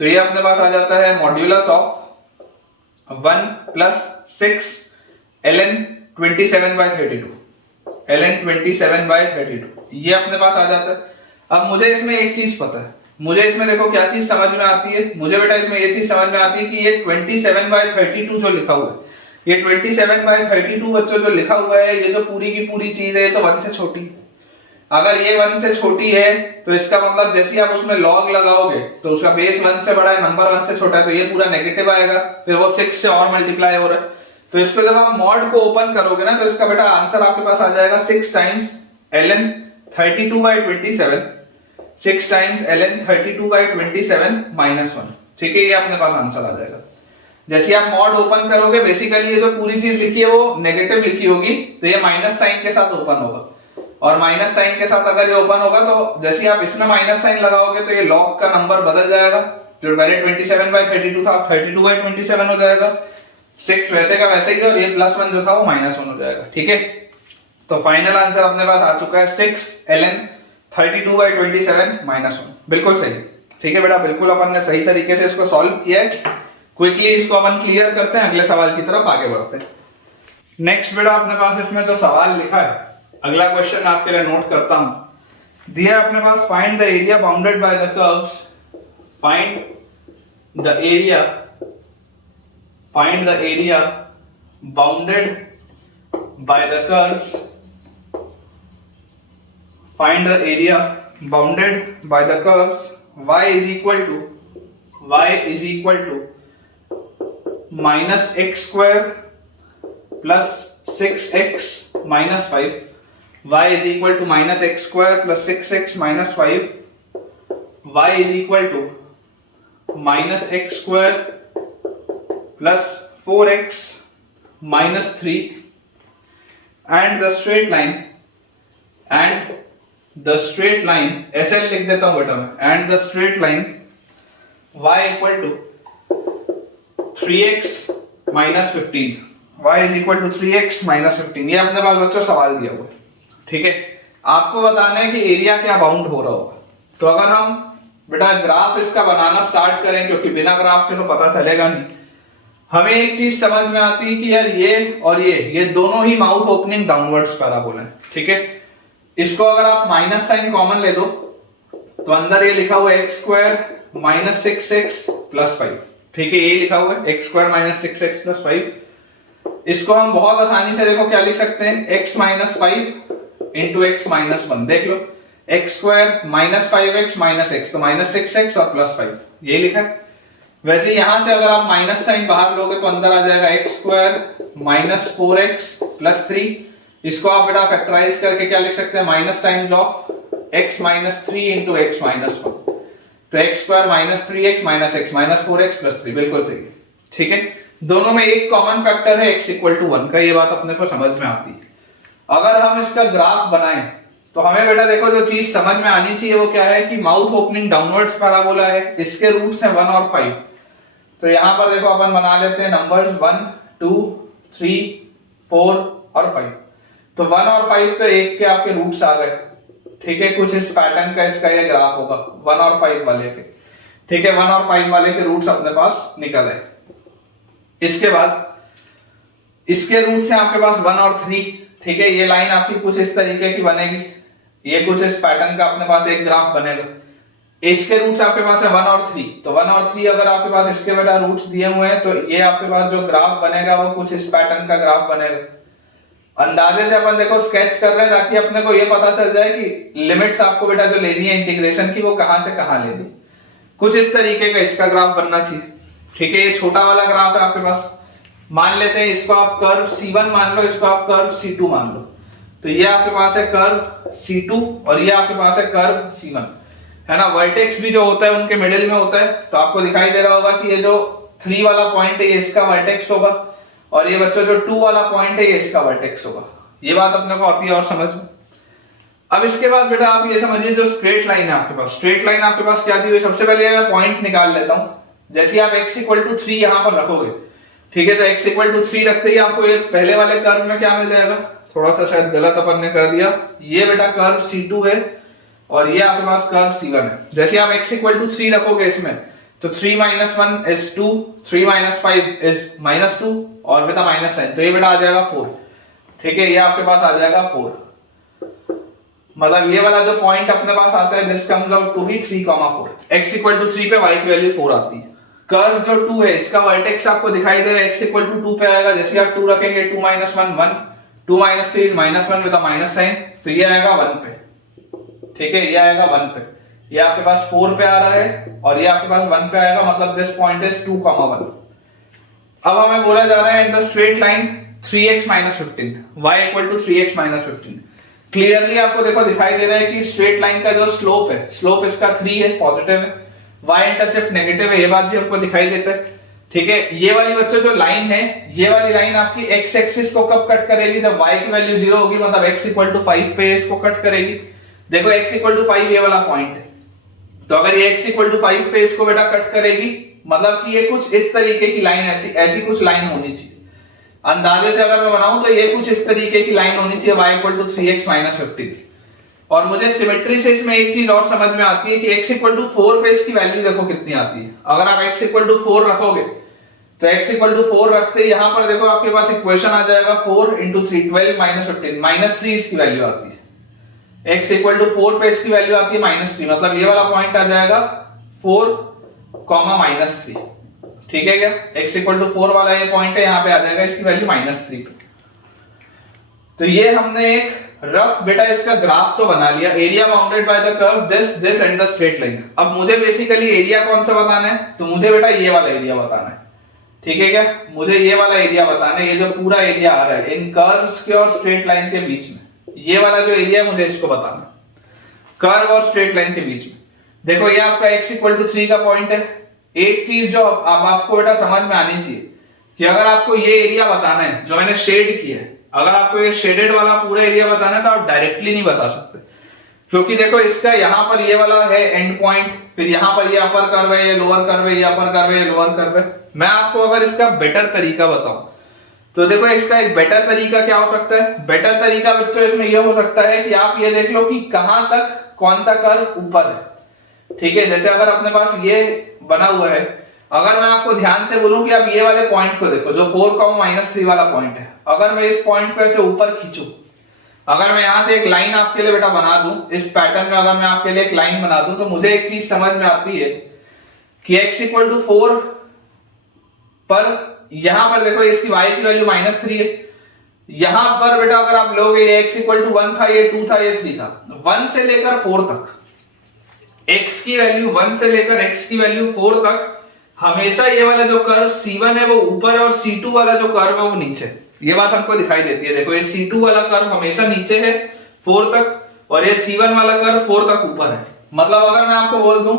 तो ये अपने पास आ जाता है modulus of 1 plus 6 ln 27/32, ln 27/32, ये अपने पास आ जाता है। अब मुझे इसमें एक चीज पता है, मुझे इसमें देखो क्या चीज समझ में आती है, मुझे बेटा इसमें ये चीज समझ में आती है कि ये 27/32 जो लिखा हुआ है, ये 27/32 बच्चों जो लिखा हुआ है, ये जो पूरी की पूरी चीज है ये तो 1 से छोटी है। अगर ये 1 से छोटी है तो इसका मतलब जैसे आप उसमें लॉग लगाओगे तो उसका बेस 1 से बड़ा है, नंबर 1 से छोटा है, तो ये पूरा नेगेटिव आएगा, फिर वो 6 से और मल्टीप्लाई हो रहा है। तो इसको जब आप मॉड को ओपन करोगे ना तो इसका बेटा आंसर आपके पास आ जाएगा 6 टाइम्स ln 32/27, 6 टाइम्स ln 32/27 -1, ठीक है, ये अपने पास आंसर आ जाएगा। जैसे आप मॉड ओपन करोगे बेसिकली ये जो पूरी चीज लिखी है वो नेगेटिव लिखी होगी, तो ये माइनस साइन के साथ ओपन होगा, और माइनस साइन के साथ अगर ये ओपन होगा तो जैसे आप इसमें माइनस साइन लगाओगे तो ये लॉग का नंबर बदल जाएगा, जो पहले 27/32 था 32/27 हो जाएगा, 6 वैसे का वैसे ही, और ये +1 जो था वो -1 हो जाएगा, ठीक है। तो फाइनल आंसर अपने पास आ चुका है 6 ln 32/27 -1, बिल्कुल सही, ठीक है बेटा, बिल्कुल अपन ने सही तरीके से इसको सॉल्व किया है। क्विकली इसको अपन क्लियर करते हैं, अगले सवाल की तरफ आगे बढ़ते हैं। नेक्स्ट बेटा अपने पास इसमें जो सवाल लिखा है, अगला क्वेश्चन आपके लिए नोट करता हूं, दिया है अपने पास find the area bounded by the curves, find the area bounded by the curves, find the area bounded by the curves y is equal to -x square plus 6x minus 5, y is equal to -x square plus 6x minus 5, y is equal to -x square plus 4x minus 3, and the straight line SL लिख देता हूं बेटा मैं, and the straight line y equal to 3x minus 15, y is equal to 3x minus 15। ये अपने पास बच्चों सवाल दिया हुआ, ठीक है। आपको बताना है कि एरिया क्या बाउंड हो रहा होगा। तो अगर हम बेटा ग्राफ इसका बनाना स्टार्ट करें, क्योंकि बिना ग्राफ के तो पता चलेगा नहीं, हमें एक चीज समझ में आती है कि यार ये और ये दोनों ही माउथ ओपनिंग डाउनवर्ड्स पैराबोला है, ठीक है। इसको अगर आप माइनस साइन कॉमन ले लो तो अंदर ये लिखा हुआ है x square minus 6x plus 5, ठीक है। ये लिखा हुआ है x square minus 6x plus 5। इसको हम बहुत आसानी से देखो क्या लिख सकते हैं, x minus 5 into x minus 1। देख लो x square minus 5x minus x, तो माइनस 6x और प्लस 5, ये लिखा है। वैसे यहां से अगर आप माइनस साइन बाहर लोगे तो अंदर आ जाएगा x square minus 4x plus 3। इसको आप बेटा फैक्टराइज करके क्या लिख सकते हैं, minus times of x minus 3 into x minus 1, तो x square minus 3x minus x minus 4x plus 3, बिल्कुल सही, ठीक है। दोनों में एक कॉमन फैक्टर है x इक्वल टू 1 का, ये बात अपने को समझ में आती है। अगर हम इसका ग्राफ बनाएं तो हमें बेटा देखो जो चीज समझ में आनी चाहिए वो क्या है कि माउथ ओपनिंग डाउनवर्ड्स पैराबोला है, इसके रूट्स हैं 1 और 5। तो यहां पर देखो अपन बना लेते हैं नंबर्स 1 2 3 4 और 5। तो 1 और 5 तो एक के आपके रूट्स आ गए, ठीक है। कुछ इस पैटर्न का इसका ये ग्राफ होगा 1 और 5 वाले के, ठीक है। 1 और 5 वाले के रूट्स अपने पास निकल आए। इसके बाद इसके रूट्स हैं आपके पास 1 और 3, ठीक है। ये लाइन आपकी कुछ इस तरीके की बनेगी, ये कुछ इस पैटर्न का अपने पास एक ग्राफ बनेगा। इसके रूट्स आपके पास है 1 और 3, तो 1 और 3 अगर आपके पास इसके बेटा रूट्स दिए हुए हैं तो ये आपके पास जो ग्राफ बनेगा वो कुछ इस पैटर्न का ग्राफ बनेगा। अंदाजे से अपन देखो स्केच कर रहे हैं ताकि अपने को ये पता चल जाए कि लिमिट्स आपको बेटा जो लेनी है इंटीग्रेशन की वो कहां से कहां लेनी। कुछ इस तरीके का इसका ग्राफ बनना चाहिए, ठीक है। ये छोटा वाला ग्राफ है आपके पास, मान लेते हैं इसको आप कर्व C1 मान लो, इसको आप कर्व C2 मान लो। तो ये आपके पास है कर्व C2 और ये आपके पास है कर्व C1, है ना। वर्टेक्स भी जो होता है उनके मिडिल में होता है, तो आपको दिखाई दे रहा होगा कि ये जो 3 वाला पॉइंट है ये इसका वर्टेक्स होगा और ये बच्चों जो 2 वाला पॉइंट है ये इसका वर्टेक्स होगा। ये बात अपने को आती है और समझ में। अब इसके बाद बेटा आप ये समझिए जो स्ट्रेट लाइन है आपके पास, स्ट्रेट लाइन आपके पास क्या दी हुई है, सबसे पहले मैं पॉइंट निकाल लेता हूं। जैसे आप x इक्वल टू 3 यहां पर रखोगे, ठीक है, तो x इक्वल टू 3 रखते ही आपको ये पहले वाले कर्व में क्या मिल जाएगा, थोड़ा सा शायद गलत अपन ने कर दिया, ये बेटा कर्व C2 है और ये आपके पास कर्व C1 है। जैसे आप x इक्वल टू 3 रखोगे इसमें तो 3 minus 1 is 2, 3 minus 5 is minus 2 और विद माइनस साइन, तो ये बेटा आ जाएगा 4, ठीक है। ये आपके पास आ जाएगा 4, मतलब ये वाला जो पॉइंट अपने पास आता है this comes out to be 3,4। x equal to 3 पे y की वैल्यू 4 आती है। कर्व जो 2 है इसका वर्टेक्स आपको दिखाई दे रहा है x इक्वल टू 2 पे आएगा। जैसे आप 2 रखेंगे 2 minus 1 1, 2 minus 3 is minus 1 with minus sign, तो ये आएगा 1 पे, ठीक है। ये आएगा 1 पे, ये आपके पास 4 पे आ रहा है और ये आपके पास 1 पे आएगा, मतलब दिस पॉइंट इज 2,1। अब हमें बोला जा रहा है in the straight line 3x minus 15 y equal to 3x minus 15। Clearly आपको देखो दिखाई दे रहा है कि स्ट्रेट लाइन का जो स्लोप है, स्लोप इसका 3 है, पॉजिटिव है, y इंटरसेप्ट नेगेटिव है, ये बात भी आपको दिखाई देता है, ठीक है। ये वाली बच्चों जो लाइन है, ये वाली लाइन आपकी x एक्सिस को कब कट करेगी, जब y की वैल्यू 0 होगी, मतलब x इक्वल टू 5 पे इसको कट करेगी। देखो x इक्वल टू 5 ये वाला पॉइंट है, तो अगर ये x इक्वल टू 5 पे इसको बेटा कट करेगी, मतलब कि ये कुछ इस तरीके की लाइन, ऐसी कुछ लाइन होनी चाहिए। अंदाजे से अगर मैं बनाऊं तो ये कुछ इस तरीके की लाइन होनी चाहिए y equal to 3x minus 15। और मुझे सिमेट्री से इसमें एक चीज और समझ में आती है कि x इक्वल टू 4 पे इसकी वैल्यू देखो कितनी आती है। अगर आप x इक्वल टू 4 रखोगे तो x इक्वल टू 4 रखते यहां पर देखो आपके पास इक्वेशन आ जाएगा 4 इंटू 3 12 माइनस 15, माइनस 3 इसकी वैल्यू आती है। x इक्वल टू 4 पे इसकी वैल्यू आती है माइनस 3, मतलब ये वाला पॉइंट आ जाएगा 4, माइनस 3, ठीक है क्या। x इक्वल टू 4 वाला ये पॉइंट है, यहाँ पे आ जाएगा इसकी वैल्यू माइनस 3 पे। तो ये हमने एक रफ बेटा इसका ग्राफ तो बना लिया, area bounded by the curve this and the straight line. अब मुझे बेसिकली एरिया कौन सा बताना है, तो मुझे बेटा ये वाला एरिया बताना है, ठीक है क्या। मुझे ये वाला एरिया बताना है, ये जो पूरा एरिया आ रहा है इन कर्व्स के और स्ट्रेट लाइन के बीच में, ये वाला जो एरिया मुझे इसको बताना है कर्व और स्ट्रेट लाइन के बीच में। देखो ये आपका x इक्वल टू 3 का पॉइंट है। एक चीज जो अब आपको बेटा समझ में आनी चाहिए कि अगर आपको ये एरिया बताना है जो मैंने शेड किया है, अगर आपको ये शेडेड वाला पूरा एरिया बताना है तो आप डायरेक्टली नहीं बता सकते। क्योंकि देखो इसका यहाँ पर ये वाला है एंड पॉइंट, फिर यहाँ पर ये अपर कर्व है, ये लोअर कर्व है, ये अपर कर्व है, ये लोअर कर्व है। मैं आपको अगर इसका बेटर तरीका बताऊं तो देखो इसका एक बेटर तरीका क्या हो सकता है। बेटर तरीका बच्चों इसमें यह हो सकता है कि आप ये देख लो कि कहां तक कौन सा कर्व ऊपर है। ठीक है, जैसे अगर अपने पास ये बना हुआ है, अगर मैं आपको ध्यान से बोलूं कि आप ये वाले पॉइंट को देखो जो 4,-3 वाला पॉइंट है, अगर मैं इस पॉइंट को ऐसे ऊपर खींचूं, अगर मैं यहां से एक लाइन आपके लिए बेटा बना दूं, इस पैटर्न में अगर मैं आपके लिए एक लाइन बना दूं, तो मुझे एक चीज समझ में आती है कि x = 4 पर यहां पर देखो इसकी y की वैल्यू -3 है। यहां पर बेटा अगर आप लोगे ये x = 1 था, ये 2 था, ये 3 था, 1 से लेकर 4 तक x की वैल्यू 1 से लेकर x की वैल्यू 4 तक हमेशा ये वाला जो कर्व C1 है वो ऊपर है और C2 वाला जो कर्व है वो नीचे। ये बात हमको दिखाई देती है। देखो ये C2 वाला कर्व हमेशा नीचे है 4 तक और ये C1 वाला कर्व 4 तक ऊपर है। मतलब अगर मैं आपको बोल दूं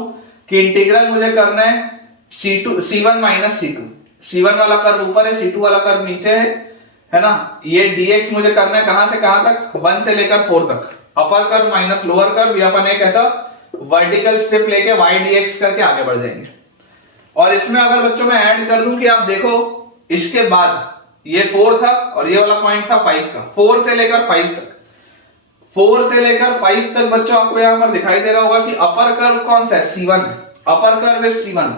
कि इंटीग्रल मुझे करना है C1 - C2, C1 वाला कर्व ऊपर है, C2 वाला कर्व नीचे है ना। ये dx मुझे करना है कहां से कहां तक, 1 से लेकर 4 तक, अपर कर्व माइनस लोअर कर्व, या अपन एक ऐसा वर्टिकल स्ट्रिप लेके y dx करके आगे बढ़ जाएंगे। और इसमें अगर बच्चों मैं ऐड कर दूं कि आप देखो इसके बाद ये 4 था और ये वाला पॉइंट था 5 का, 4 से लेकर 5 तक, 4 से लेकर 5 तक बच्चों आपको यहां पर दिखाई दे रहा होगा कि अपर कर्व कौन सा है, C1, upper curve is C1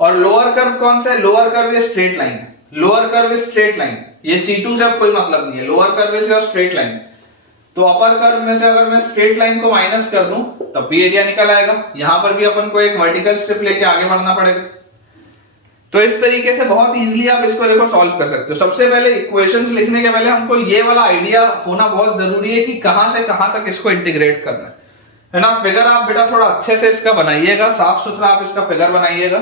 और लोअर कर्व कौन सा है, lower curve is straight line, lower curve is straight line. ये C2 से अब कोई मतलब नहीं है, lower curve is straight line. तो अपर कर्व में से अगर मैं स्ट्रेट लाइन को माइनस कर दूं तब भी एरिया निकल आएगा। यहां पर भी अपन को एक वर्टिकल स्ट्रिप लेके आगे बढ़ना पड़ेगा। तो इस तरीके से बहुत इजीली आप इसको देखो सॉल्व कर सकते हो। सबसे पहले इक्वेशंस लिखने के पहले हमको ये वाला आइडिया होना बहुत जरूरी है कि कहां से कहां तक इसको इंटीग्रेट करना है ना। फिगर आप बेटा थोड़ा अच्छे से इसका बनाइएगा, साफ सुथरा आप इसका फिगर बनाइएगा।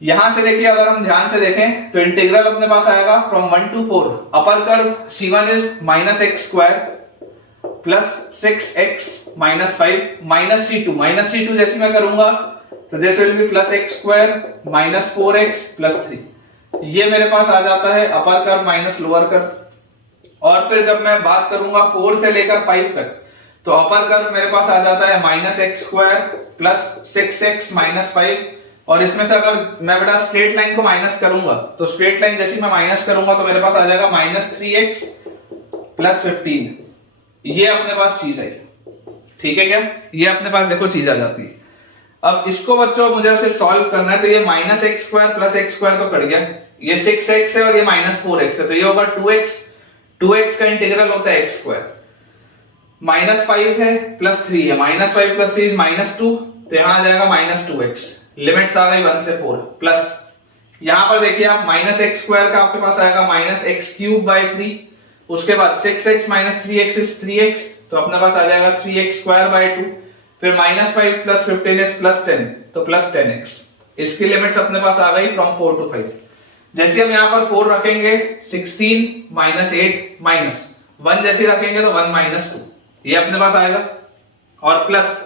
यहां से देखिए अगर हम ध्यान से देखें तो इंटीग्रल अपने पास आएगा from 1 to 4, upper curve C1 is -x² plus 6x - 5 -C2 जैसे मैं करूंगा तो this will B +x² - 4x + 3। ये मेरे पास आ जाता है अपर कर्व माइनस लोअर कर्व। और फिर जब मैं बात करूंगा 4 से लेकर 5 तक तो अपर कर्व मेरे पास आ जाता है -x² प्लस 6x - 5। और इसमें से अगर मैं बेटा स्ट्रेट लाइन को माइनस करूंगा तो स्ट्रेट लाइन जैसे मैं माइनस करूंगा तो मेरे पास आ जाएगा -3x + 15। ये अपने पास चीज है, ठीक है क्या, ये अपने पास देखो चीज आ जाती है। अब इसको बच्चों मुझे ऐसे सॉल्व करना है तो ये -x² प्लस x² तो कट गया, ये 6x है और ये -4x है तो ये होगा 2x का इंटीग्रल होता है x²। -5 है प्लस 3 है, -5 + 3 - 2 तो यहां आ जाएगा -2x। लिमिट्स आ गई 1 से 4 प्लस यहां पर देखिए आप -x² का आपके पास आएगा -x³ 3, उसके बाद 6x - 3x इज 3x तो अपने पास आ जाएगा 3x² 2, फिर -5 + 15 इज +10 तो +10x। इसकी लिमिट्स अपने पास आ गई फ्रॉम 4 to 5। जैसे हम यहां पर 4 रखेंगे 16 - 8 -1 जैसे रखेंगे तो 1 - 2 ये अपने पास आएगा। और प्लस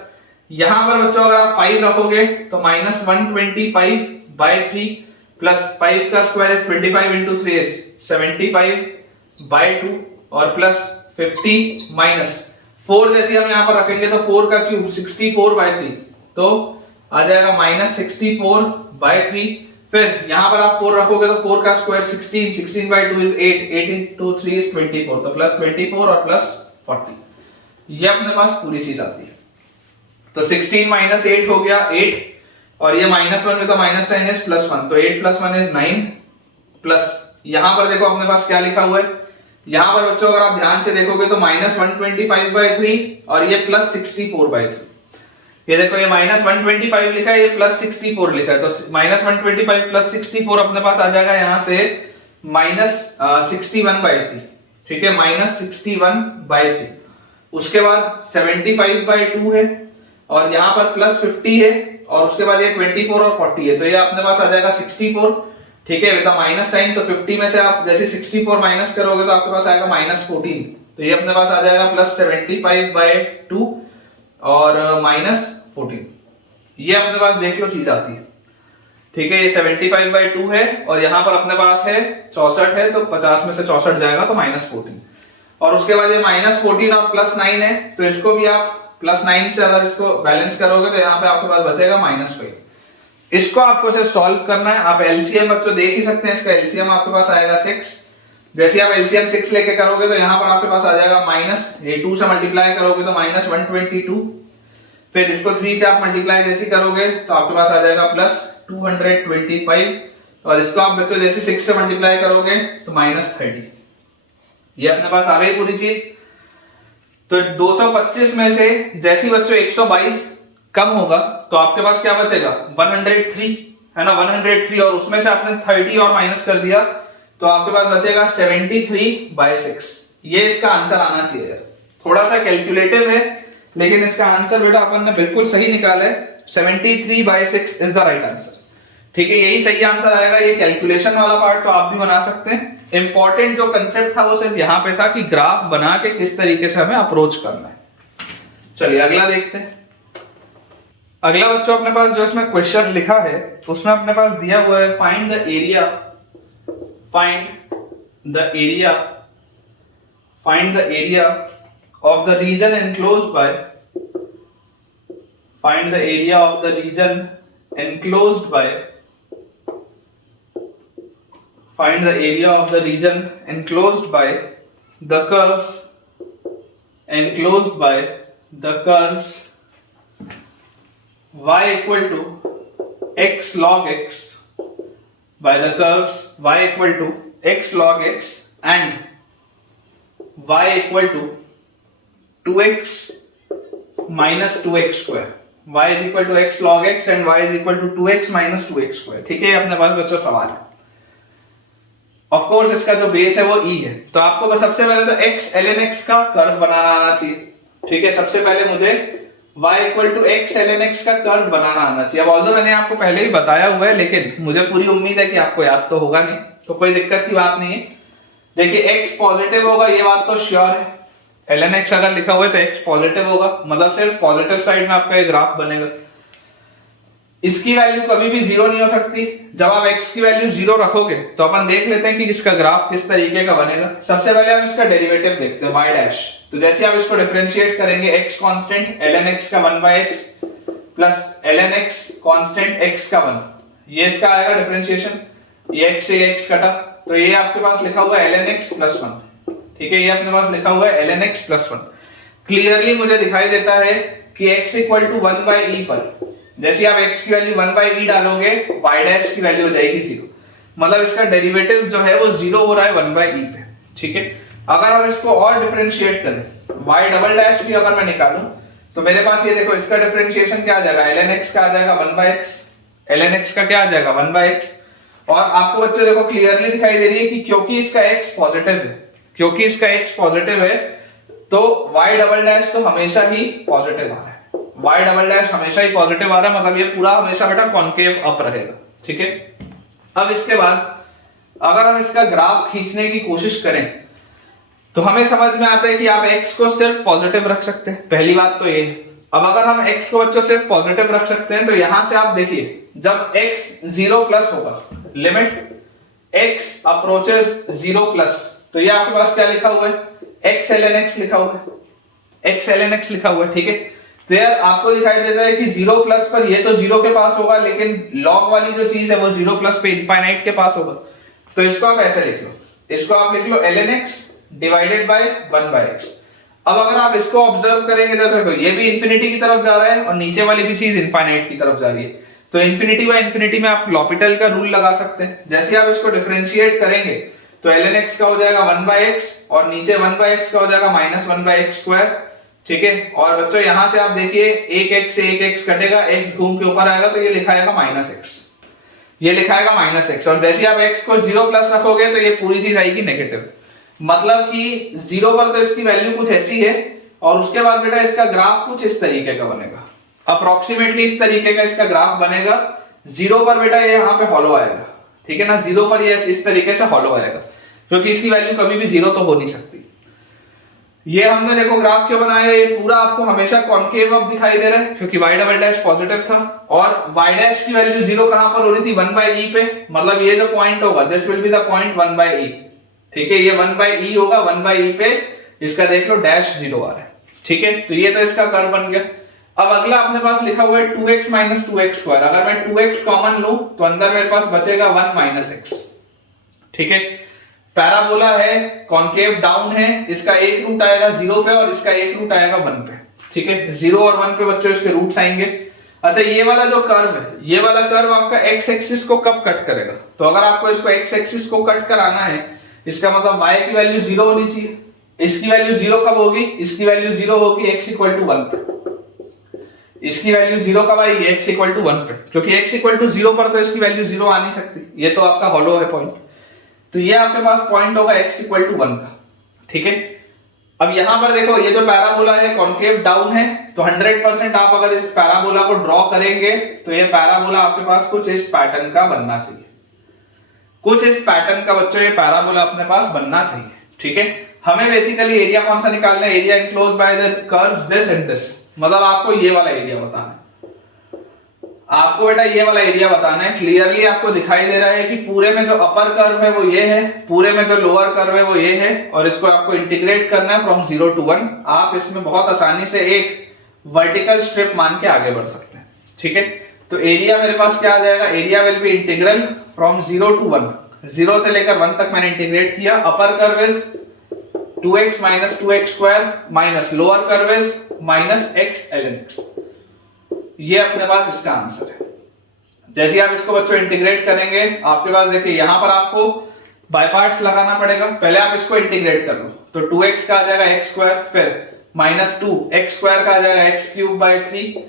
यहां पर बच्चों अगर आप 5 रखोगे तो -125/3 प्लस 5 का स्क्वायर इज 25 × 3 इज 75/2 और प्लस 50 माइनस 4 जैसे हम यहां पर रखेंगे तो 4 का क्यूब 64/3 तो आ जाएगा -64/3। फिर यहां पर आप 4 रखोगे तो 4 का स्क्वायर 16, 16/2 इज 8, 8 × 3 इज 24 तो +24 और +40। ये अपने पास पूरी चीज आती है। तो 16 - 8 हो गया 8 और ये -1 में तो माइनस साइन इज +1 तो 8 + 1 इज 9 प्लस यहां पर देखो अपने पास क्या लिखा हुआ है। यहां पर बच्चों अगर आप ध्यान से देखोगे तो -125/3 और ये +64/3। ये देखो ये -125 लिखा है, ये +64 लिखा है तो -125 + 64 अपने पास आ जाएगा यहां से -61/3। ठीक है, -61/3। उसके बाद 75/2 है और यहां पर +50 है और उसके बाद ये 24 और 40 है तो ये अपने पास आ जाएगा 64। ठीक है, विद माइनस साइन तो 50 में से आप जैसे 64 माइनस करोगे तो आपके पास आएगा -14 तो ये अपने पास आ जाएगा +75/2 और -14। ये अपने पास देख लो चीज आती है। ठीक है, ये 75/2 है और यहां पर अपने पास है 64 है तो 50 में से 64 जाएगा तो -14 और उसके बाद ये -14 और +9 है तो इसको भी आप +9 से अगर इसको बैलेंस करोगे तो यहाँ पे आपके पास बचेगा -5। इसको आपको से सॉल्व करना है। आप एलसीएम बच्चों देख ही सकते हैं, इसका एलसीएम आपके पास आएगा 6। जैसे आप एलसीएम 6 लेके करोगे तो यहाँ पर आपके पास आ जाएगा -2 से मल्टीप्लाई करोगे तो -122। फिर इसको 3 से आप मल्टीप्लाई जैसे करोगे तो आपके पास आ जाएगा +225, और इसको आप बच्चों जैसे 6 से मल्टीप्लाई करोगे तो -30। ये अपने पास आ गई पूरी चीज। तो 225 में से जैसे बच्चों 122 कम होगा तो आपके पास क्या बचेगा 103, है ना, 103, और उसमें से आपने 30 और माइनस कर दिया तो आपके पास बचेगा 73/6। ये इसका आंसर आना चाहिए यार। थोड़ा सा कैलकुलेटिव है लेकिन इसका आंसर बेटा अपन ने बिल्कुल सही निकाला है। 73/6 इज द राइट आंसर। ठीक है, यही सही आंसर आएगा। ये कैलकुलेशन वाला पार्ट तो आप भी बना सकते हैं। इंपॉर्टेंट जो कंसेप्ट था वो सिर्फ यहां पे था कि ग्राफ बना के किस तरीके से हमें अप्रोच करना है। चलिए अगला देखते हैं। अगला बच्चों अपने पास जो इसमें क्वेश्चन लिखा है उसमें अपने पास दिया हुआ है find the area of the region enclosed by find the area of the region enclosed by find the area of the region enclosed by the curves y equal to x log x, by the curves y equal to x log x and y equal to 2x minus 2x square। y is equal to x log x and y is equal to 2x minus 2x square। ठीक है, अपने पास बच्चों सवाल है। Of course इसका जो base है वो e है, तो आपको बस सबसे पहले तो x ln x का कर्व बनाना आना चाहिए। ठीक है, सबसे पहले मुझे y equal to x ln x का कर्व बनाना आना चाहिए। अब ऑल्दो मैंने आपको पहले ही बताया हुआ है लेकिन मुझे पूरी उम्मीद है कि आपको याद तो होगा नहीं, तो कोई दिक्कत की बात नहीं है। देखिए x पॉजिटिव होगा ये बात तो श्योर है। ln x अगर लिखा हुआ है तो x पॉजिटिव होगा, मतलब सिर्फ पॉजिटिव साइड में आपका ये ग्राफ बनेगा। इसकी वैल्यू कभी भी 0 नहीं हो सकती। जब आप x की वैल्यू 0 रखोगे तो अपन देख लेते हैं कि इसका ग्राफ किस तरीके का बनेगा। सबसे पहले हम इसका डेरिवेटिव देखते हैं y डैश। तो जैसे आप इसको डिफरेंशिएट करेंगे x कांस्टेंट ln x का 1/x plus ln x constant x का 1, ये इसका आएगा डिफरेंशिएशन। ये x से x कटा तो ये आपके पास लिखा हुआ है ln x प्लस 1। ठीक है, ये अपने पास लिखा हुआ है ln x प्लस 1। क्लियरली मुझे दिखाई देता है कि x इक्वल टू 1/e पर जैसे आप x की वैल्यू 1/e डालोगे y डैश की वैल्यू हो जाएगी 0, मतलब इसका डेरिवेटिव जो है वो 0 हो रहा है 1/e पे। ठीक है, अगर हम इसको और डिफरेंशिएट करें y डबल डैश भी अगर मैं निकालूं तो मेरे पास ये देखो इसका डिफरेंशिएशन क्या आ जाएगा ln x का आ जाएगा 1/x, ln x का क्या आ जाएगा 1/x। और आपको बच्चों देखो क्लियरली दिखाई दे रही है कि क्योंकि इसका x पॉजिटिव है तो y डबल डैश तो हमेशा ही पॉजिटिव आ रहा है। y डबल डैश हमेशा ही पॉजिटिव आ रहा है, मतलब ये पूरा हमेशा बेटा कॉन्केव अप रहेगा। ठीक है, अब इसके बाद अगर हम इसका ग्राफ खींचने की कोशिश करें तो हमें समझ में आता है कि आप x को सिर्फ पॉजिटिव रख सकते हैं, पहली बात तो ये। अब अगर हम x को बच्चों सिर्फ पॉजिटिव रख सकते हैं तो यहां से आप देखिए जब x 0 प्लस होगा, लिमिट x अप्रोचेस 0 प्लस, तो ये आपके पास क्या लिखा हुआ है x ln x लिखा हुआ है। ठीक है, तो यार आपको दिखाई देता है कि 0 प्लस पर ये तो 0 के पास होगा लेकिन log वाली जो चीज है वो 0 प्लस पे इनफाइनाइट के पास होगा। तो इसको आप ऐसे लिख लो, इसको आप लिख लो ln x divided by 1/x। अब अगर आप इसको ऑब्जर्व करेंगे तो देखो ये भी इंफिनिटी की तरफ जा रहा है और नीचे वाली भी चीज इनफाइनाइट की तरफ जा रही है। तो इंफिनिटी बाय इंफिनिटी में आप l'Hopital का रूल लगा सकते हैं। जैसे आप इसको डिफरेंशिएट करेंगे तो ln x का हो जाएगा 1/x और नीचे 1/x का हो जाएगा -1/x स्क्वायर। ठीक है, और बच्चों यहां से आप देखिए एक x से एक x कटेगा, x घूम के ऊपर आएगा तो ये लिखाएगा -x, ये लिखाएगा -x। और जैसे आप x को 0 प्लस रखोगे तो ये पूरी चीज आएगी नेगेटिव, मतलब कि 0 पर तो इसकी वैल्यू कुछ ऐसी है और उसके बाद बेटा इसका ग्राफ कुछ इस तरीके का बनेगा, अप्रोक्सीमेटली इस तरीके का इसका ग्राफ बनेगा। 0 पर बेटा ये यहाँ पे हॉलो आएगा। ठीक है ना, 0 पर ये इस तरीके से हॉलो आएगा क्योंकि इसकी वैल्यू कभी भी 0 तो हो नहीं सकती। ये हमने देखो ग्राफ क्यों बनाया, ये पूरा आपको हमेशा कॉन्केव अप दिखाई दे रहा है क्योंकि y डबल डैश पॉजिटिव था और y डैश की वैल्यू 0 कहां पर हो रही थी 1/e पे, मतलब ये जो पॉइंट होगा this will be the point 1/e। ठीक है, ये 1/e होगा 1/e पे, इसका देख लो डैश 0 आ रहा है। ठीक है, तो ये तो इसका कर्व बन गया। अब अगला अपने पास लिखा हुआ है 2x माइनस 2x स्क्वायर। अगर मैं 2x कॉमन लूं तो अंदर मेरे पास बचेगा 1 माइनस x। ठीक है, पैराबोला है, कॉन्केव डाउन है, इसका एक रूट आएगा 0 पे और इसका एक रूट आएगा 1 पे। ठीक है, 0 और 1 पे बच्चों इसके रूट्स आएंगे। अच्छा, ये वाला जो कर्व है, ये वाला कर्व आपका x एक्सिस को कब कट करेगा? तो अगर आपको इसको x एक्सिस को कट कराना है, इसका मतलब y की वैल्यू 0 होनी चाहिए। इसकी वैल्यू 0 कब होगी? इसकी वैल्यू 0 होगी x इक्वल टू 1 पे। इसकी वैल्यू 0 कब आएगी? x इक्वल टू 1 पे, क्योंकि x इक्वल टू 0 पर तो इसकी वैल्यू 0 आ नहीं सकती। ये तो आपका हॉलो है पॉइंट, तो ये आपके पास पॉइंट होगा x इक्वल टू 1 का। ठीक है, अब यहां पर देखो, ये जो पैराबोला है कॉन्केव डाउन है, तो 100% आप अगर इस पैराबोला को ड्रॉ करेंगे तो ये पैराबोला आपके पास कुछ इस पैटर्न का बनना चाहिए। कुछ इस पैटर्न का बच्चों ये पैराबोला अपने पास बनना चाहिए। ठीक है, हमें बेसिकली एरिया कौन सा निकालना है? Area enclosed bye the curves this and this. मतलब आपको ये वाला एरिया बताना है। आपको बेटा ये वाला एरिया बताना है। क्लियरली आपको दिखाई दे रहा है कि पूरे में जो अपर कर्व है वो ये है, पूरे में जो लोअर कर्व है वो ये है, और इसको आपको इंटीग्रेट करना है फ्रॉम 0 टू 1। आप इसमें बहुत आसानी से एक वर्टिकल स्ट्रिप मान के आगे बढ़ सकते हैं। ठीक है, तो एरिया मेरे पास क्या आ जाएगा? Area will be integral from 0 to 1। 0 से लेकर 1 तक मैंने इंटीग्रेट किया। Upper curve is 2x minus 2x square minus lower curve is minus x ln x। ये अपने पास इसका आंसर है। जैसे आप इसको बच्चों इंटीग्रेट करेंगे, आपके पास देखिए यहां पर आपको बाय पार्ट्स लगाना पड़ेगा। पहले आप इसको इंटीग्रेट कर लो, तो 2x का आ जाएगा x स्क्वायर, फिर माइनस 2x स्क्वायर का आ जाएगा x क्यूब बाय 3।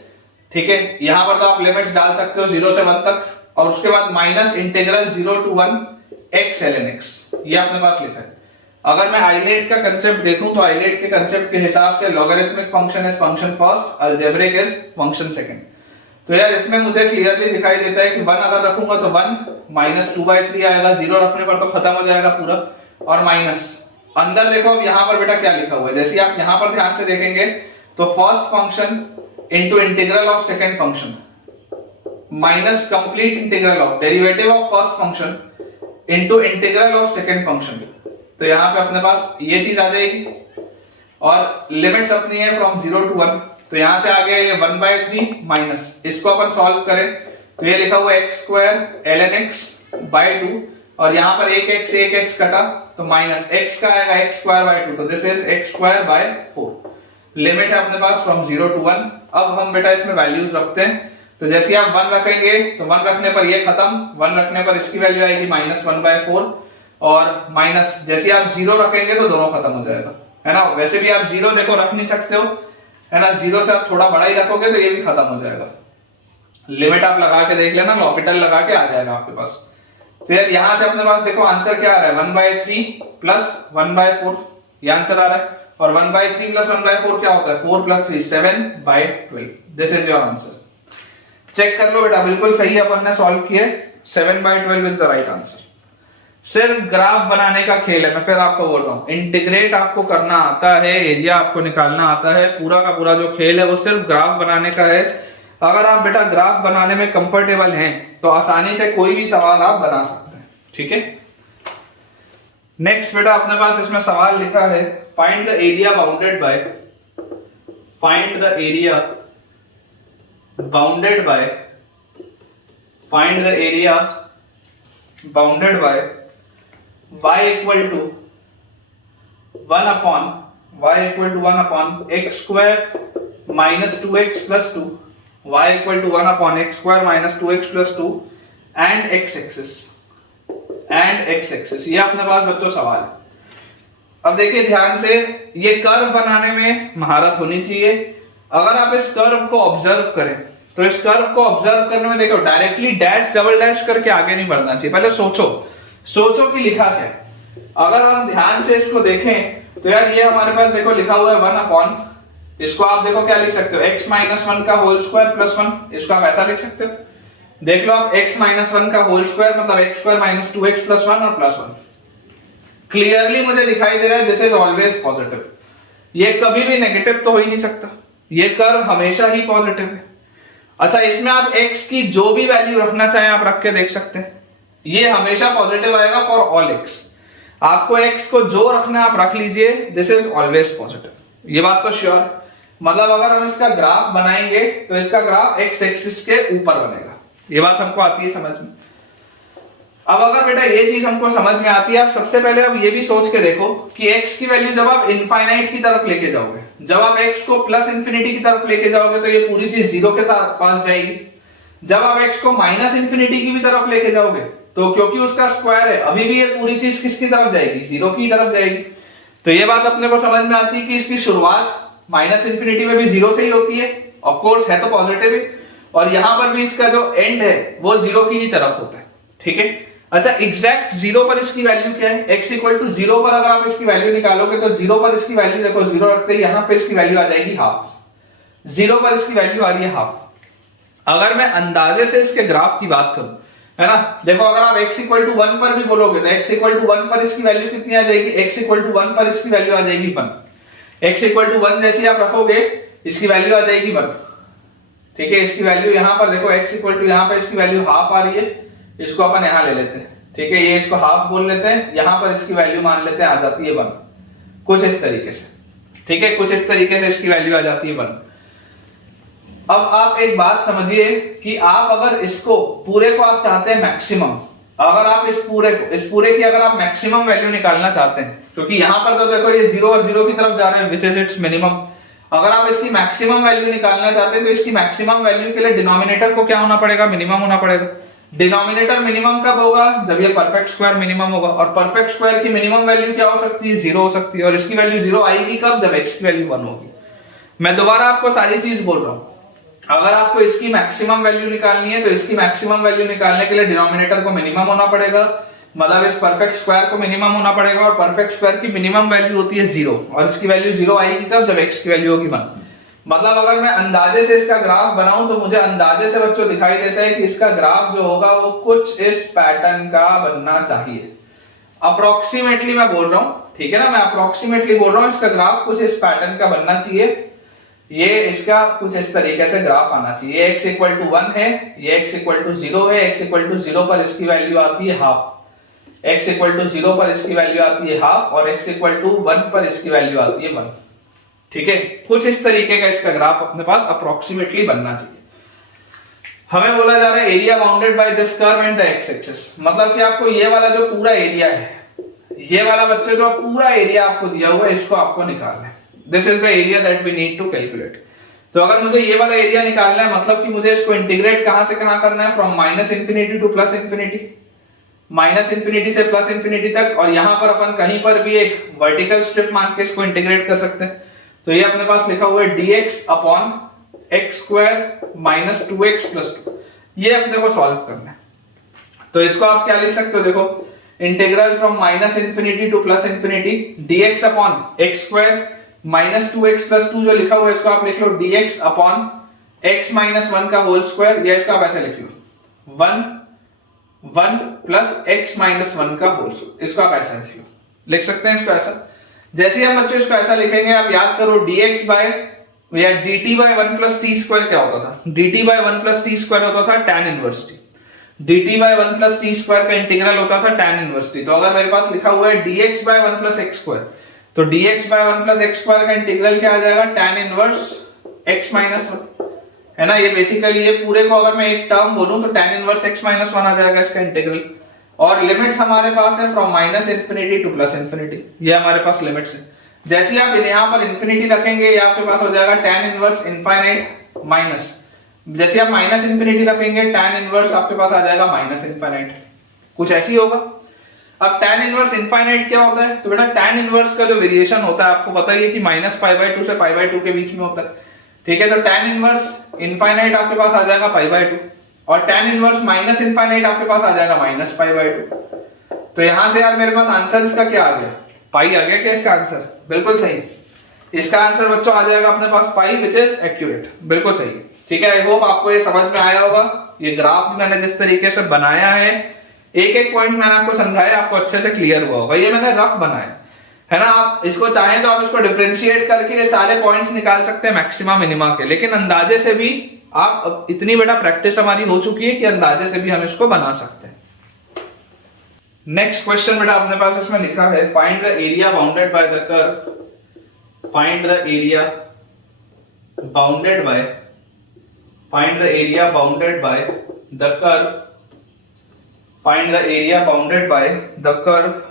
ठीक है, यहां पर तो आप लिमिट्स डाल सकते हो 0 से 1 तक, और उसके बाद minus integral 0 to 1 x ln x। ये अपने पास लिखा है। अगर मैं आइलेट का कंसेप्ट देखूं तो आइलेट के कंसेप्ट के हिसाब से logarithmic function is function first, algebraic is function second. तो यार इसमें मुझे क्लियरली दिखाई देता है कि 1 अगर रखूंगा तो 1 माइनस 2/3 आएगा, 0 रखने पर तो खत्म हो जाएगा पूरा, और माइनस अंदर देखो। अब यहां पर बेटा क्या लिखा हुआ है? जैसे आप यहां पर ध्यान से देखेंगे तो first function into integral of second function minus complete integral of derivative of first function into integral of second function. तो यहां पे अपने पास ये चीज आ जाएगी, और लिमिट्स अपनी है फ्रॉम 0 टू 1। तो यहां से आ गया ये 1/3 माइनस, इसको अपन सॉल्व करें तो ये लिखा हुआ है x square ln x by 2, और यहां पर एक x कटा तो माइनस x का आएगा x स्क्वायर बाय 2, तो this is x square by 4। Limit है अपने पास फ्रॉम 0 टू 1। अब हम बेटा इसमें वैल्यूज रखते हैं। तो जैसे आप 1 रखेंगे तो 1 रखने पर ये खत्म, 1 रखने पर इसकी वैल्यू आएगी -1/4, और माइनस जैसे आप 0 रखेंगे तो दोनों खत्म हो जाएगा, है ना। वैसे भी आप 0 देखो रख नहीं सकते हो, है ना। 0 से आप थोड़ा बड़ा ही रखोगे तो ये भी खत्म हो जाएगा। लिमिट आप लगा के देख लेना, लॉपिटल लगा के आ जाएगा आपके पास। तो यार यहां से अपने पास देखो आंसर क्या आ रहा है? 1/3 प्लस 1/4 ये आंसर आ रहा है, और 1/3 प्लस 1/4 क्या होता है? 4 plus 3 7/12। This is your answer. Check कर लो बेटा, बिल्कुल सही अपन ने सॉल्व किए। 7/12 इज द राइट आंसर। सिर्फ ग्राफ बनाने का खेल है, मैं फिर आपको बोल रहा हूं। इंटीग्रेट आपको करना आता है, एरिया आपको निकालना आता है, पूरा का पूरा जो खेल है वो सिर्फ ग्राफ बनाने का है। अगर आप बेटा ग्राफ बनाने में कंफर्टेबल हैं तो आसानी से कोई भी सवाल आप बना सकते हैं। ठीक है, नेक्स्ट बेटा अपने पास इसमें सवाल लिखा है, find the area bounded bye, find the area bounded bye, find the area bounded bye y equal to 1 upon x square minus 2x plus 2, y equal to 1 upon x square minus 2x plus 2 and x axis, ये अपने पास बच्चों सवाल है। अब देखिए ध्यान से, ये कर्व बनाने में महारत होनी चाहिए। अगर आप इस कर्व को ऑब्जर्व करें तो इस कर्व को ऑब्जर्व करने में देखो डायरेक्टली डैश डबल डैश करके आगे नहीं बढ़ना चाहिए। पहले सोचो कि लिखा क्या है। अगर हम ध्यान से इसको देखें तो यार ये हमारे पास देखो लिखा हुआ है 1 अपॉन, इसको आप देखो क्या लिख सकते हो? x माइनस 1 का होल स्क्वायर प्लस 1, इसको आप ऐसा लिख सकते हो। देख लो आप, x माइनस 1 का होल स्क्वायर मतलब x square minus 2x plus 1 और प्लस 1। क्लियरली मुझे दिखाई दे रहा है दिस इज ऑलवेज पॉजिटिव। ये कभी भी नेगेटिव तो हो ही नहीं सकता, ये कर्व हमेशा ही पॉजिटिव है। अच्छा, इसमें आप x की जो भी वैल्यू रखना चाहें आप रख के देख सकते हैं, ये हमेशा पॉजिटिव आएगा फॉर ऑल x। आपको x को जो रखना है आप रख लीजिए, दिस इज ऑलवेज पॉजिटिव, ये बात तो श्योर है। मतलब अगर हम इसका ग्राफ बनाएंगे तो इसका ग्राफ एक्स एक्सिस के ऊपर बनेगा। ये बात हमको आती है समझ में। अब अगर बेटा ये चीज हमको समझ में आती है, आप सबसे पहले अब ये भी सोच के देखो कि x की वैल्यू जब आप इनफाइनाइट की तरफ लेके जाओगे, जब आप x को प्लस इंफिनिटी की तरफ लेके जाओगे तो ये पूरी चीज जीरो के पास जाएगी। जब आप x को माइनस इंफिनिटी की भी तरफ लेके जाओगे तो क्योंकि उसका स्क्वायर है अभी भी ये पूरी चीज किसकी तरफ जाएगी, जीरो की तरफ जाएगी। तो ये बात अपने को समझ में आती है कि इसकी शुरुआत माइनस इंफिनिटी में भी जीरो से ही होती है, ऑफ कोर्स है तो पॉजिटिव है, और यहां पर भी इसका जो एंड है वो जीरो की ही तरफ होता है। ठीक है, अच्छा एग्जैक्ट जीरो पर इसकी वैल्यू क्या है, x इक्वल टू जीरो पर अगर आप इसकी वैल्यू निकालोगे तो जीरो पर इसकी वैल्यू देखो, जीरो रखते ही यहां पे इसकी वैल्यू आ जाएगी हाफ, जीरो पर इसकी वैल्यू आ रही है हाफ। अगर मैं अंदाजे से इसके ग्राफ की बात करूं, है ना, देखो अगर आप x इक्वल टू 1 पर भी बोलोगे तो x इक्वल टू 1 पर इसकी वैल्यू कितनी आ जाएगी, x इक्वल टू 1 पर इसकी वैल्यू आ जाएगी 1। x इक्वल टू 1 जैसे आप रखोगे इसकी वैल्यू आ जाएगी 1। ठीक है, इसकी वैल्यू यहां पर देखो x इक्वल टू यहां पर इसकी वैल्यू हाफ आ रही है, इसको अपन यहां ले लेते हैं। ठीक है, ये इसको हाफ बोल लेते हैं, यहां पर इसकी वैल्यू मान लेते हैं आ जाती है 1, कुछ इस तरीके से। ठीक है, कुछ इस तरीके से इसकी वैल्यू आ जाती है 1। अब आप एक बात समझिए कि आप अगर इसको पूरे को आप चाहते हैं मैक्सिमम, अगर आप इस पूरे की अगर आप मैक्सिमम वैल्यू निकालना चाहते हैं, क्योंकि यहां पर तो देखो ये जीरो और जीरो की तरफ जा रहे हैं विच इज इट्स मिनिमम, अगर आप इसकी मैक्सिमम वैल्यू निकालना चाहते हैं तो इसकी मैक्सिमम वैल्यू के लिए डिनोमिनेटर को क्या होना पड़ेगा, मिनिमम होना पड़ेगा। डिनोमिनेटर मिनिमम कब होगा, जब ये परफेक्ट स्क्वायर मिनिमम होगा, और परफेक्ट स्क्वायर की मिनिमम वैल्यू क्या हो सकती है, जीरो हो सकती है, और इसकी वैल्यू जीरो आएगी कब, जब x की वैल्यू 1 होगी। मैं दोबारा आपको सारी चीज बोल रहा हूं, अगर आपको इसकी मैक्सिमम वैल्यू निकालनी है तो इसकी मैक्सिमम वैल्यू निकालने के लिए डिनोमिनेटर को मिनिमम होना पड़ेगा, मतलब इस परफेक्ट स्क्वायर को मिनिमम होना पड़ेगा, और परफेक्ट स्क्वायर की मिनिमम वैल्यू होती है 0, और इसकी वैल्यू 0 आएगी कब, जब x की वैल्यू होगी 1। मतलब अगर मैं अंदाजे से इसका ग्राफ बनाऊं तो मुझे अंदाजे से बच्चों दिखाई देता है कि इसका ग्राफ जो होगा वो कुछ इस पैटर्न का बनना चाहिए। अप्रोक्सीमेटली मैं बोल रहा हूं, ठीक है ना, मैं अप्रोक्सीमेटली बोल रहा हूं, इसका ग्राफ कुछ इस पैटर्न का बनना चाहिए। ये इसका कुछ इस तरीके से ग्राफ आना चाहिए, x इक्वल टू 1 है, ये x इक्वल टू 0 है, x इक्वल टू 0 पर इसकी वैल्यू आती है हाफ, x इक्वल टू 0 पर इसकी वैल्यू आती है हाफ, और x इक्वल टू 1 पर इसकी वैल्यू आती है 1। ठीक है, कुछ इस तरीके का इसका ग्राफ अपने पास अप्रोक्सीमेटली बनना चाहिए। हमें बोला जा रहा है area bounded by this curve and the x axis, मतलब कि आपको ये वाला जो पूरा एरिया है, ये वाला बच्चे जो पूरा एरिया आपको दिया हुआ है इसको आपको निकालना है। This is the area that we need to calculate. तो अगर मुझे ये वाला एरिया निकालना है, मतलब कि मुझे इसको इंटीग्रेट कहां से कहां करना है, from minus infinity two plus infinity, minus infinity से प्लस इंफिनिटी तक, और यहां पर अपन कहीं पर भी एक वर्टिकल स्ट्रिप मान के इसको इंटीग्रेट कर सकते हैं। तो ये अपने पास लिखा हुआ है dx upon x square minus 2x plus 2, ये अपने को सॉल्व करना है। तो इसको आप क्या लिख सकते हो, देखो integral from minus infinity two plus infinity dx upon x square minus 2x plus 2 जो लिखा हुआ है इसको आप लिख लो dx अपॉन x माइनस 1 का होल स्क्वायर, या इसको आप ऐसे लिख लो 1 प्लस x माइनस 1 का होल स्क्वायर, इसको आप ऐसा लिख सकते हैं, इसको ऐसा। जैसे ही हम बच्चों इसको ऐसा लिखेंगे, आप याद करो dx बाय या dt by 1 plus t square क्या होता था, dt by 1 plus t square होता था tan inverse t, dt by 1 plus t square का इंटीग्रल होता था tan इनवर्स t। तो अगर मेरे पास लिखा हुआ है dx by 1 plus x square, तो dx by 1 plus x square का इंटीग्रल क्या आ जाएगा, tan इनवर्स x माइनस 1, है ना। ये बेसिकली ये पूरे को अगर मैं एक टर्म बोलूं तो tan इनवर्स x माइनस 1 आ जाएगा इसका इंटीग्रल, और लिमिट्स हमारे पास है from minus infinity two plus infinity, ये हमारे पास लिमिट्स है। जैसे आप यहां पर इंफिनिटी रखेंगे ये आपके पास हो जाएगा tan इनवर्स इनफाइनाइट माइनस, जैसे आप माइनस इंफिनिटी रखेंगे tan इनवर्स आपके पास आ जाएगा माइनस इनफाइनाइट, कुछ ऐसी होगा। अब tan इनवर्स इनफाइनाइट क्या होता है, तो बेटा tan इनवर्स का जो वेरिएशन होता है आपको पता ही है कि माइनस पाई बाय 2 से पाई बाय 2 के बीच में होता है। ठीक है, तो tan इनवर्स इनफाइनाइट आपके पास आ जाएगा पाई बाय 2, और tan इनवर्स माइनस इनफाइनाइट आपके पास आ जाएगा माइनस पाई बाय 2। तो यहां से यार मेरे पास आंसर इसका क्या आ गया, पाई आ गया क्या इसका आंसर, बिल्कुल सही। इसका आंसर बच्चों आ जाएगा अपने पास पाई, विच इज एक्यूरेट, बिल्कुल सही। ठीक है, आई होप आपको ये समझ में आया होगा। ये ग्राफ मैंने जिस तरीके से बनाया है, एक एक पॉइंट मैंने आपको समझाया, आपको अच्छे से क्लियर हुआ होगा। ये मैंने रफ बनाया है ना, आप इसको चाहें तो आप इसको डिफरेंशिएट करके ये सारे पॉइंट्स निकाल सकते हैं मैक्सिमा मिनिमा के, लेकिन अंदाजे से भी आप इतनी बेटा प्रैक्टिस हमारी हो चुकी है कि अंदाजे से भी हम इसको बना सकते हैं। नेक्स्ट क्वेश्चन बेटा अपने पास इसमें लिखा है find the area bounded by the curve, find the area bounded bye, find the area bounded by the curve, find the area bounded by the curve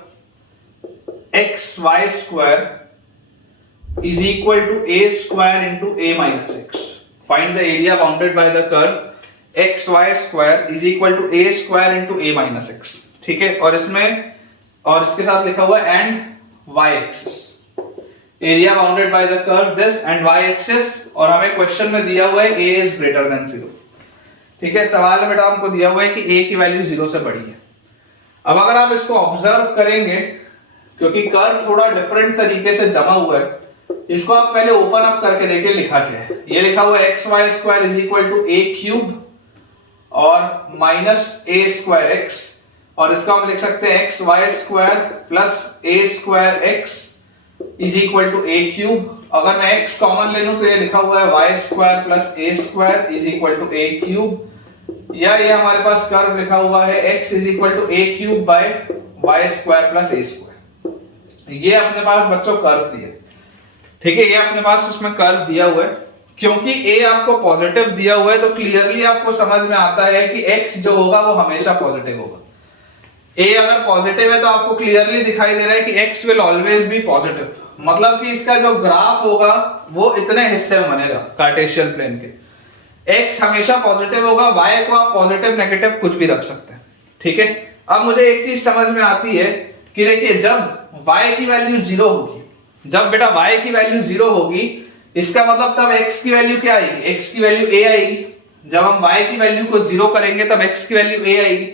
xy square is equal to a square into a minus x. Find the area bounded by the curve xy square is equal to a square into a minus x. ठीक है, और इसमें और इसके साथ लिखा हुआ है and y axis. Area bounded by the curve this and y axis, और हमें क्वेश्चन में दिया हुआ है a is greater than 0. ठीक है, सवाल में बेटा हमको दिया हुआ है कि a की वैल्यू 0 से बड़ी है. अब अगर आप इसको ऑब्जर्व करेंगे, क्योंकि कर्व थोड़ा डिफरेंट तरीके से जमा हुआ है, इसको आप पहले ओपन अप करके देखिए लिखा क्या है. ये लिखा हुआ है x y square is equal to a cube और माइनस ए स्क्वायर एक्स, और इसका हम लिख सकते हैं x y square plus a square x is equal to a cube. अगर मैं एक्स कॉमन ले लूं तो ये लिखा हुआ है y square plus a square is equal to a cube, या ये हमारे पास कर्व लिखा हुआ है x is equal to a cube by y square plus a square. ये अपने पास बच्चों कर्व दिया. ठीक है, ये अपने पास इसमें कर्व दिया हुआ है. क्योंकि a आपको पॉजिटिव दिया हुआ है तो क्लियरली आपको समझ में आता है कि x जो होगा वो हमेशा पॉजिटिव होगा. a अगर पॉजिटिव है तो आपको क्लियरली दिखाई दे रहा है कि x will always be positive. मतलब कि इसका जो ग्राफ होगा वो इतने हिस्से में बनेगा कार्टेशियन प्लेन के. x हमेशा पॉजिटिव होगा, y को आप पॉजिटिव नेगेटिव कुछ भी रख सकते हैं. ठीक है, अब मुझे एक चीज समझ में आती है कि देखिए जब y की वैल्यू 0 होगी, जब बेटा y की वैल्यू 0 होगी, इसका मतलब तब x की वैल्यू क्या आएगी, x की वैल्यू a आएगी. जब हम y की वैल्यू को 0 करेंगे तब x की वैल्यू a आएगी.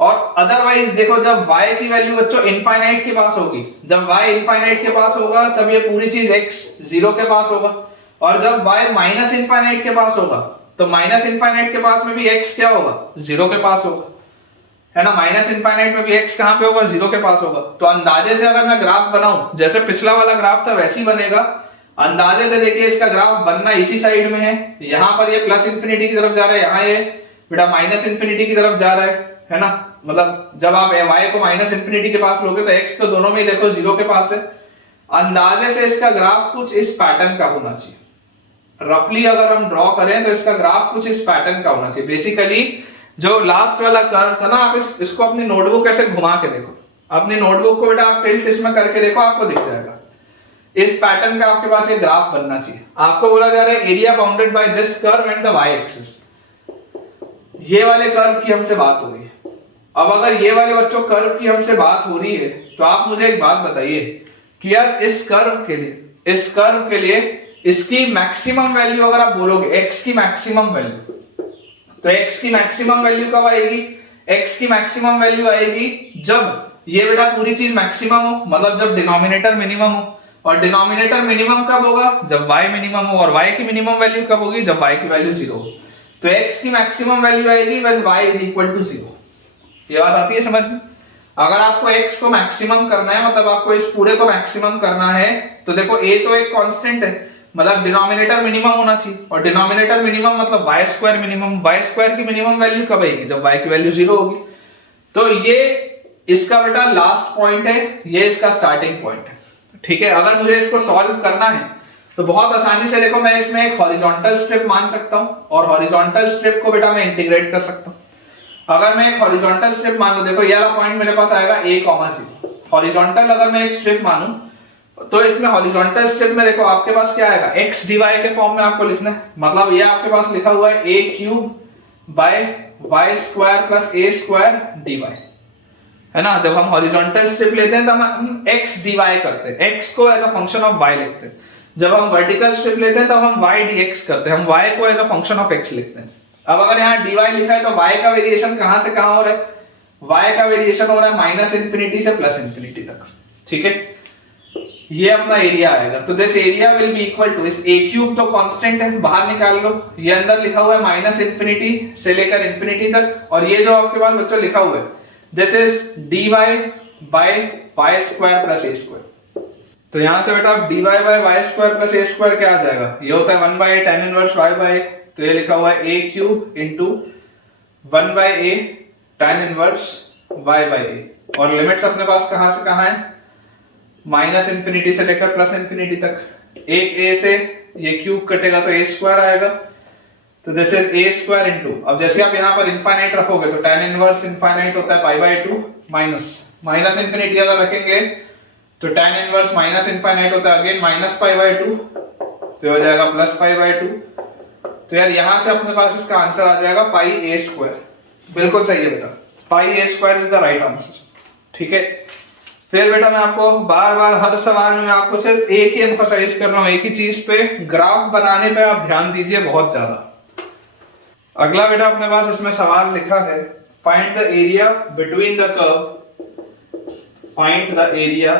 और अदरवाइज देखो जब y की वैल्यू बच्चों इनफाइनाइट के पास होगी, जब y इनफाइनाइट के पास होगा तब ये पूरी चीज x 0 के पास होगा, और जब y माइनस इनफाइनाइट के पास होगा तो माइनस इनफाइनाइट के पास में भी x क्या होगा, 0 के पास होगा, है ना. माइनस इनफाइनाइट में भी x कहां पे होगा, 0 के पास होगा. तो अंदाजे से अगर मैं ग्राफ बनाऊं, जैसे पिछला वाला ग्राफ था वैसे ही बनेगा. अंदाजे से देखिए इसका ग्राफ बनना इसी साइड में है. यहां पर ये प्लस इंफिनिटी की तरफ जा रहा है, यहां ये बेटा माइनस इंफिनिटी की तरफ जा रहा है ना. मतलब जब आप y को माइनस इंफिनिटी के पास लोगे तो x तो दोनों में ही देखो 0 के पास है. अंदाजे से इसका ग्राफ कुछ इस पैटर्न का होना चाहिए. रफली अगर हम ड्रॉ करें तो इसका ग्राफ कुछ इस पैटर्न का होना चाहिए. बेसिकली जो लास्ट वाला कर्व था ना, आप इसको अपनी नोटबुक ऐसे घुमा के देखो, अपनी नोटबुक को बेटा आप टिल्ट इसमें करके देखो, आपको दिख जाएगा. इस पैटर्न का आपके पास ये ग्राफ बनना चाहिए. आपको बोला जा रहा है area bounded by this curve and the y axis. ये वाले कर्व की हमसे बात हो रही है. अब अगर ये वाले बच्चों कर्व की हमसे बात हो रही है तो आप मुझे एक बात बताइए कि यार इस कर्व के लिए इसकी मैक्सिमम वैल्यू अगर आप बोलोगे x की मैक्सिमम वैल्यू, तो x की मैक्सिमम वैल्यू कब आएगी, x की मैक्सिमम वैल्यू आएगी जब ये बेटा पूरी चीज मैक्सिमम हो, मतलब जब डिनोमिनेटर मिनिमम हो. और डिनोमिनेटर मिनिमम कब होगा, जब y मिनिमम हो. और y की मिनिमम वैल्यू कब होगी, जब y की वैल्यू 0 हो. तो x की मैक्सिमम वैल्यू आएगी when y is equal to 0. ये बात आती है समझ में. अगर आपको x को मैक्सिमम करना है, मतलब आपको इस पूरे को मैक्सिमम करना है, तो देखो a तो एक कांस्टेंट है, मतलब डिनोमिनेटर मिनिमम होना चाहिए. और डिनोमिनेटर मिनिमम मतलब y square minimum. y square की मिनिमम वैल्यू कब आएगी, जब y की वैल्यू 0 होगी. तो ये इसका बेटा लास्ट पॉइंट है, ये इसका स्टार्टिंग पॉइंट है. ठीक है, अगर मुझे इसको सॉल्व करना है तो बहुत आसानी से देखो मैं इसमें एक हॉरिजॉन्टल स्ट्रिप मान सकता हूं, और हॉरिजॉन्टल स्ट्रिप को बेटा मैं इंटीग्रेट कर सकता हूं. अगर मैं एक हॉरिजॉन्टल स्ट्रिप मान लूं, देखो ये वाला पॉइंट मेरे पास आएगा a, 0. हॉरिजॉन्टल अगर मैं एक स्ट्रिप मानूं तो इसमें हॉरिजॉन्टल स्ट्रिप में देखो आपके पास क्या आएगा, x dy के फॉर्म में आपको लिखना है. मतलब ये आपके पास लिखा हुआ है a cube by y square plus a square dy, है ना. जब हम हॉरिजॉन्टल स्ट्रिप लेते हैं तो हम x dy करते हैं, x को as a function of y लिखते हैं. जब हम वर्टिकल स्ट्रिप लेते हैं तब हम y dx करते हैं, हम y को as a function of x लिखते हैं. अब अगर यहाँ dy लिखा है तो y का वेरिएशन कहां से कहां हो रहा है, y का वेरिएशन हो रहा है माइनस इंफिनिटी से प्लस इंफिनिटी तक. ठीक है, ये अपना एरिया आएगा. तो this area will be equal to, इस a क्यूब तो कांस्टेंट है, बाहर निकाल लो. ये अंदर लिखा हुआ है माइनस इंफिनिटी से लेकर इंफिनिटी तक, और ये जो आपके पास बच्चों लिखा हुआ है this is dy by y square plus a square. तो यहां से बेटा dy by y square plus a square क्या आ जाएगा, ये होता है 1 by tan inverse y by, तो ये लिखा हुआ है a cube into 1 by a tan inverse y by a. और लिमिट्स अपने पास कहां से कहां है, माइनस इंफिनिटी से लेकर प्लस इंफिनिटी तक. एक a से ये क्यूब कटेगा तो ए स्क्वायर आएगा, तो this is a square into, अब जैसे आप यहाँ पर इनफाइनाइट रखोगे तो tan इनवर्स इनफाइनाइट होता है पाई बाय 2 माइनस इन्फिनिटी अगर रखेंगे तो tan इनवर्स माइनस इनफाइनाइट होता है अगेन माइनस पाई बाय 2, तो हो जाएगा प्लस पाई बाय 2। तो यार यहां से अपने पास उसका आंसर आ जाएगा पाई ए स्क्वायर। बिल्कुल सही है बेटा, pi a square is the right answer. ठीक है, फिर बेटा मैं आपको बार बार हर सवाल में आपको सिर्फ एक ही एम्फसाइज कर रहा हूं, एक ही चीज पे, ग्राफ बनाने पे आप ध्यान दीजिए बहुत ज्यादा। अगला बेटा अपने पास इसमें सवाल लिखा है, find the area between the curve, find the area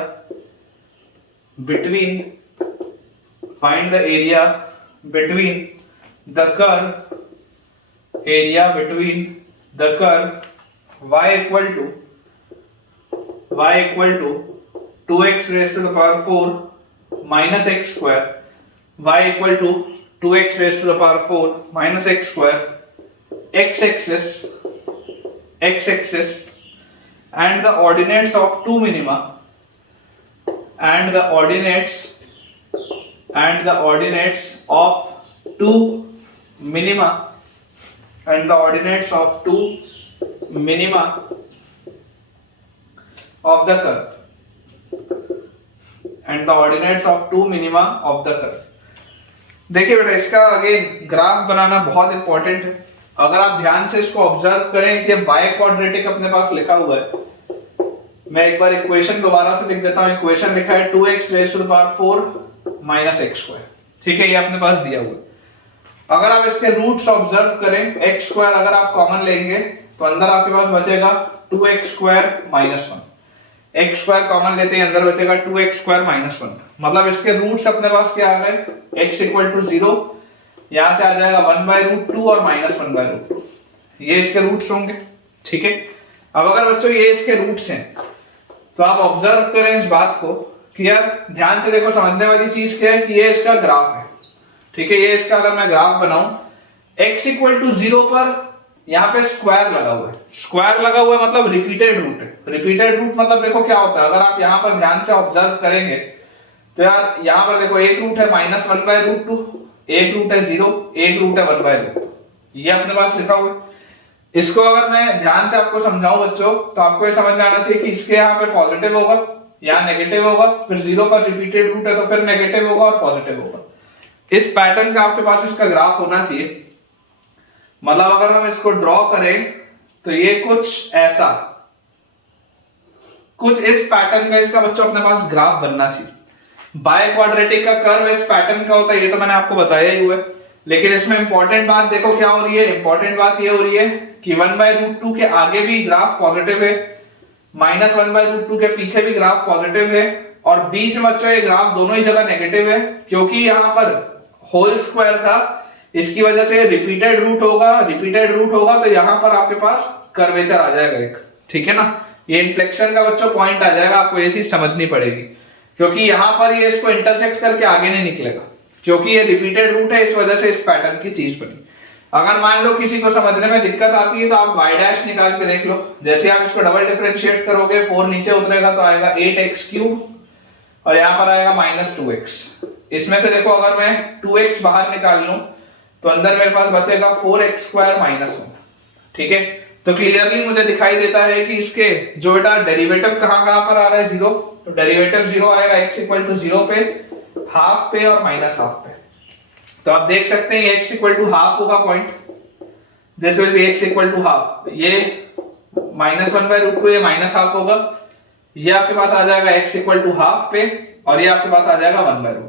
between, find the area between the curve, area between the curve y equal to 2x raised to the power 4 minus x square, y equal to 2x raised to the power 4 minus x square, x axis and the ordinates of two minima, and the ordinates of two minima, and the ordinates of two minima of the curve, and the ordinates of two minima of the curve। देखिए बेटा इसका again graph बनाना बहुत important है। अगर आप ध्यान से इसको ऑब्जर्व करें कि बाय क्वाड्रेटिक अपने पास लिखा हुआ है, मैं एक बार इक्वेशन दोबारा से लिख देता हूं। इक्वेशन लिखा है 2x raise to the power 4 minus x square. ठीक है, ये अपने पास दिया हुआ है। अगर आप इसके रूट्स ऑब्जर्व करें, x स्क्वायर अगर आप कॉमन लेंगे तो अंदर आपके पास बचेगा 2x square minus 1, x square common लेते हैं अंदर बचेगा 2x स्क्वायर माइनस 1। मतलब इसके रूट्स अपने पास क्या आ गए, x इक्वल टू 0, यहां से आ जाएगा 1/√2 और माइनस 1/√2, ये इसके रूट्स होंगे। ठीक है, अब अगर बच्चों ये इसके रूट्स हैं तो आप ऑब्जर्व करें इस बात को कि यार ध्यान से देखो, समझने वाली चीज क्या है कि ये इसका ग्राफ है। ठीक है, ये इसका अगर मैं ग्राफ बनाऊं, x इक्वल टू 0 पर यहाँ पे स्क्वायर लगा हुआ है, स्क्वायर लगा हुआ है मतलब रिपीटेड रूट है। रिपीटेड रूट मतलब देखो क्या होता है, अगर आप यहाँ पर ध्यान से ऑब्जर्व करेंगे तो यार यहाँ पर देखो एक रूट है माइनस 1/√2, एक रूट है 0, एक रूट है 1/√2, ये अपने पास लिखा हुआ है। इसको अगर मैं ध्यान से आपको समझाऊं बच्चों तो आपको ये समझ में आना चाहिए कि इसके यहाँ पे पॉजिटिव होगा, यहाँ नेगेटिव होगा, फिर 0 पर रिपीटेड रूट है तो फिर नेगेटिव होगा और पॉजिटिव होगा। इस पैटर्न का आपके पास इसका ग्राफ होना चाहिए। मतलब अगर हम इसको ड्रॉ करें तो ये कुछ ऐसा, कुछ इस पैटर्न का इसका बच्चों अपने पास ग्राफ बनना चाहिए। बाय क्वाड्रेटिक का कर्व इस पैटर्न का होता है, ये तो मैंने आपको बताया ही हुआ है। लेकिन इसमें इंपॉर्टेंट बात देखो क्या हो रही है, इंपॉर्टेंट बात ये हो रही है कि 1/√2 के आगे भी ग्राफ पॉजिटिव है, माइनस 1/√2 के पीछे भी ग्राफ पॉजिटिव है, और बीच में बच्चों ये ग्राफ दोनों ही जगह नेगेटिव है, क्योंकि यहाँ पर होल स्क्वायर था, इसकी वजह से रिपीटेड रूट होगा तो यहाँ पर आपके पास कर्वेचर आ जाएगा एक। ठीक है ना, ये इन्फ्लेक्शन का बच्चों पॉइंट आ जाएगा, आपको ये चीज समझनी पड़ेगी, क्योंकि यहाँ पर ये इसको इंटरसेक्ट करके आगे नहीं निकलेगा, क्योंकि ये रिपीटेड रूट है, इस वजह से इस पैटर्न की चीज बनी। अगर मान लो किसी को समझने में दिक्कत आती है तो आप y डैश निकाल के देख लो। जैसे आप इसको डबल डिफरेंशिएट करोगे, 4 नीचे उतरेगा तो आएगा 8x³ और यहाँ पर आएगा -2x। इसमें से देखो अगर मैं 2x बाहर निकाल लूं तो अंदर मेरे पास बचेगा 4x² माइनस 1। ठीक है, तो क्लियरली मुझे दिखाई देता है कि इसके जो बेटा डेरिवेटिव कहां पर आ रहा है, 0, तो डेरिवेटिव 0 आएगा x इक्वल टू 0 पे, हाफ पे और माइनस हाफ पे। तो आप देख सकते हैं x इक्वल टू हाफ होगा point, this will be x equal to half, ये -1/√2 ये माइनस हाफ होगा, ये आपके पास आ जाएगा x इक्वल टू हाफ पे, और ये आपके पास आ जाएगा 1/√2।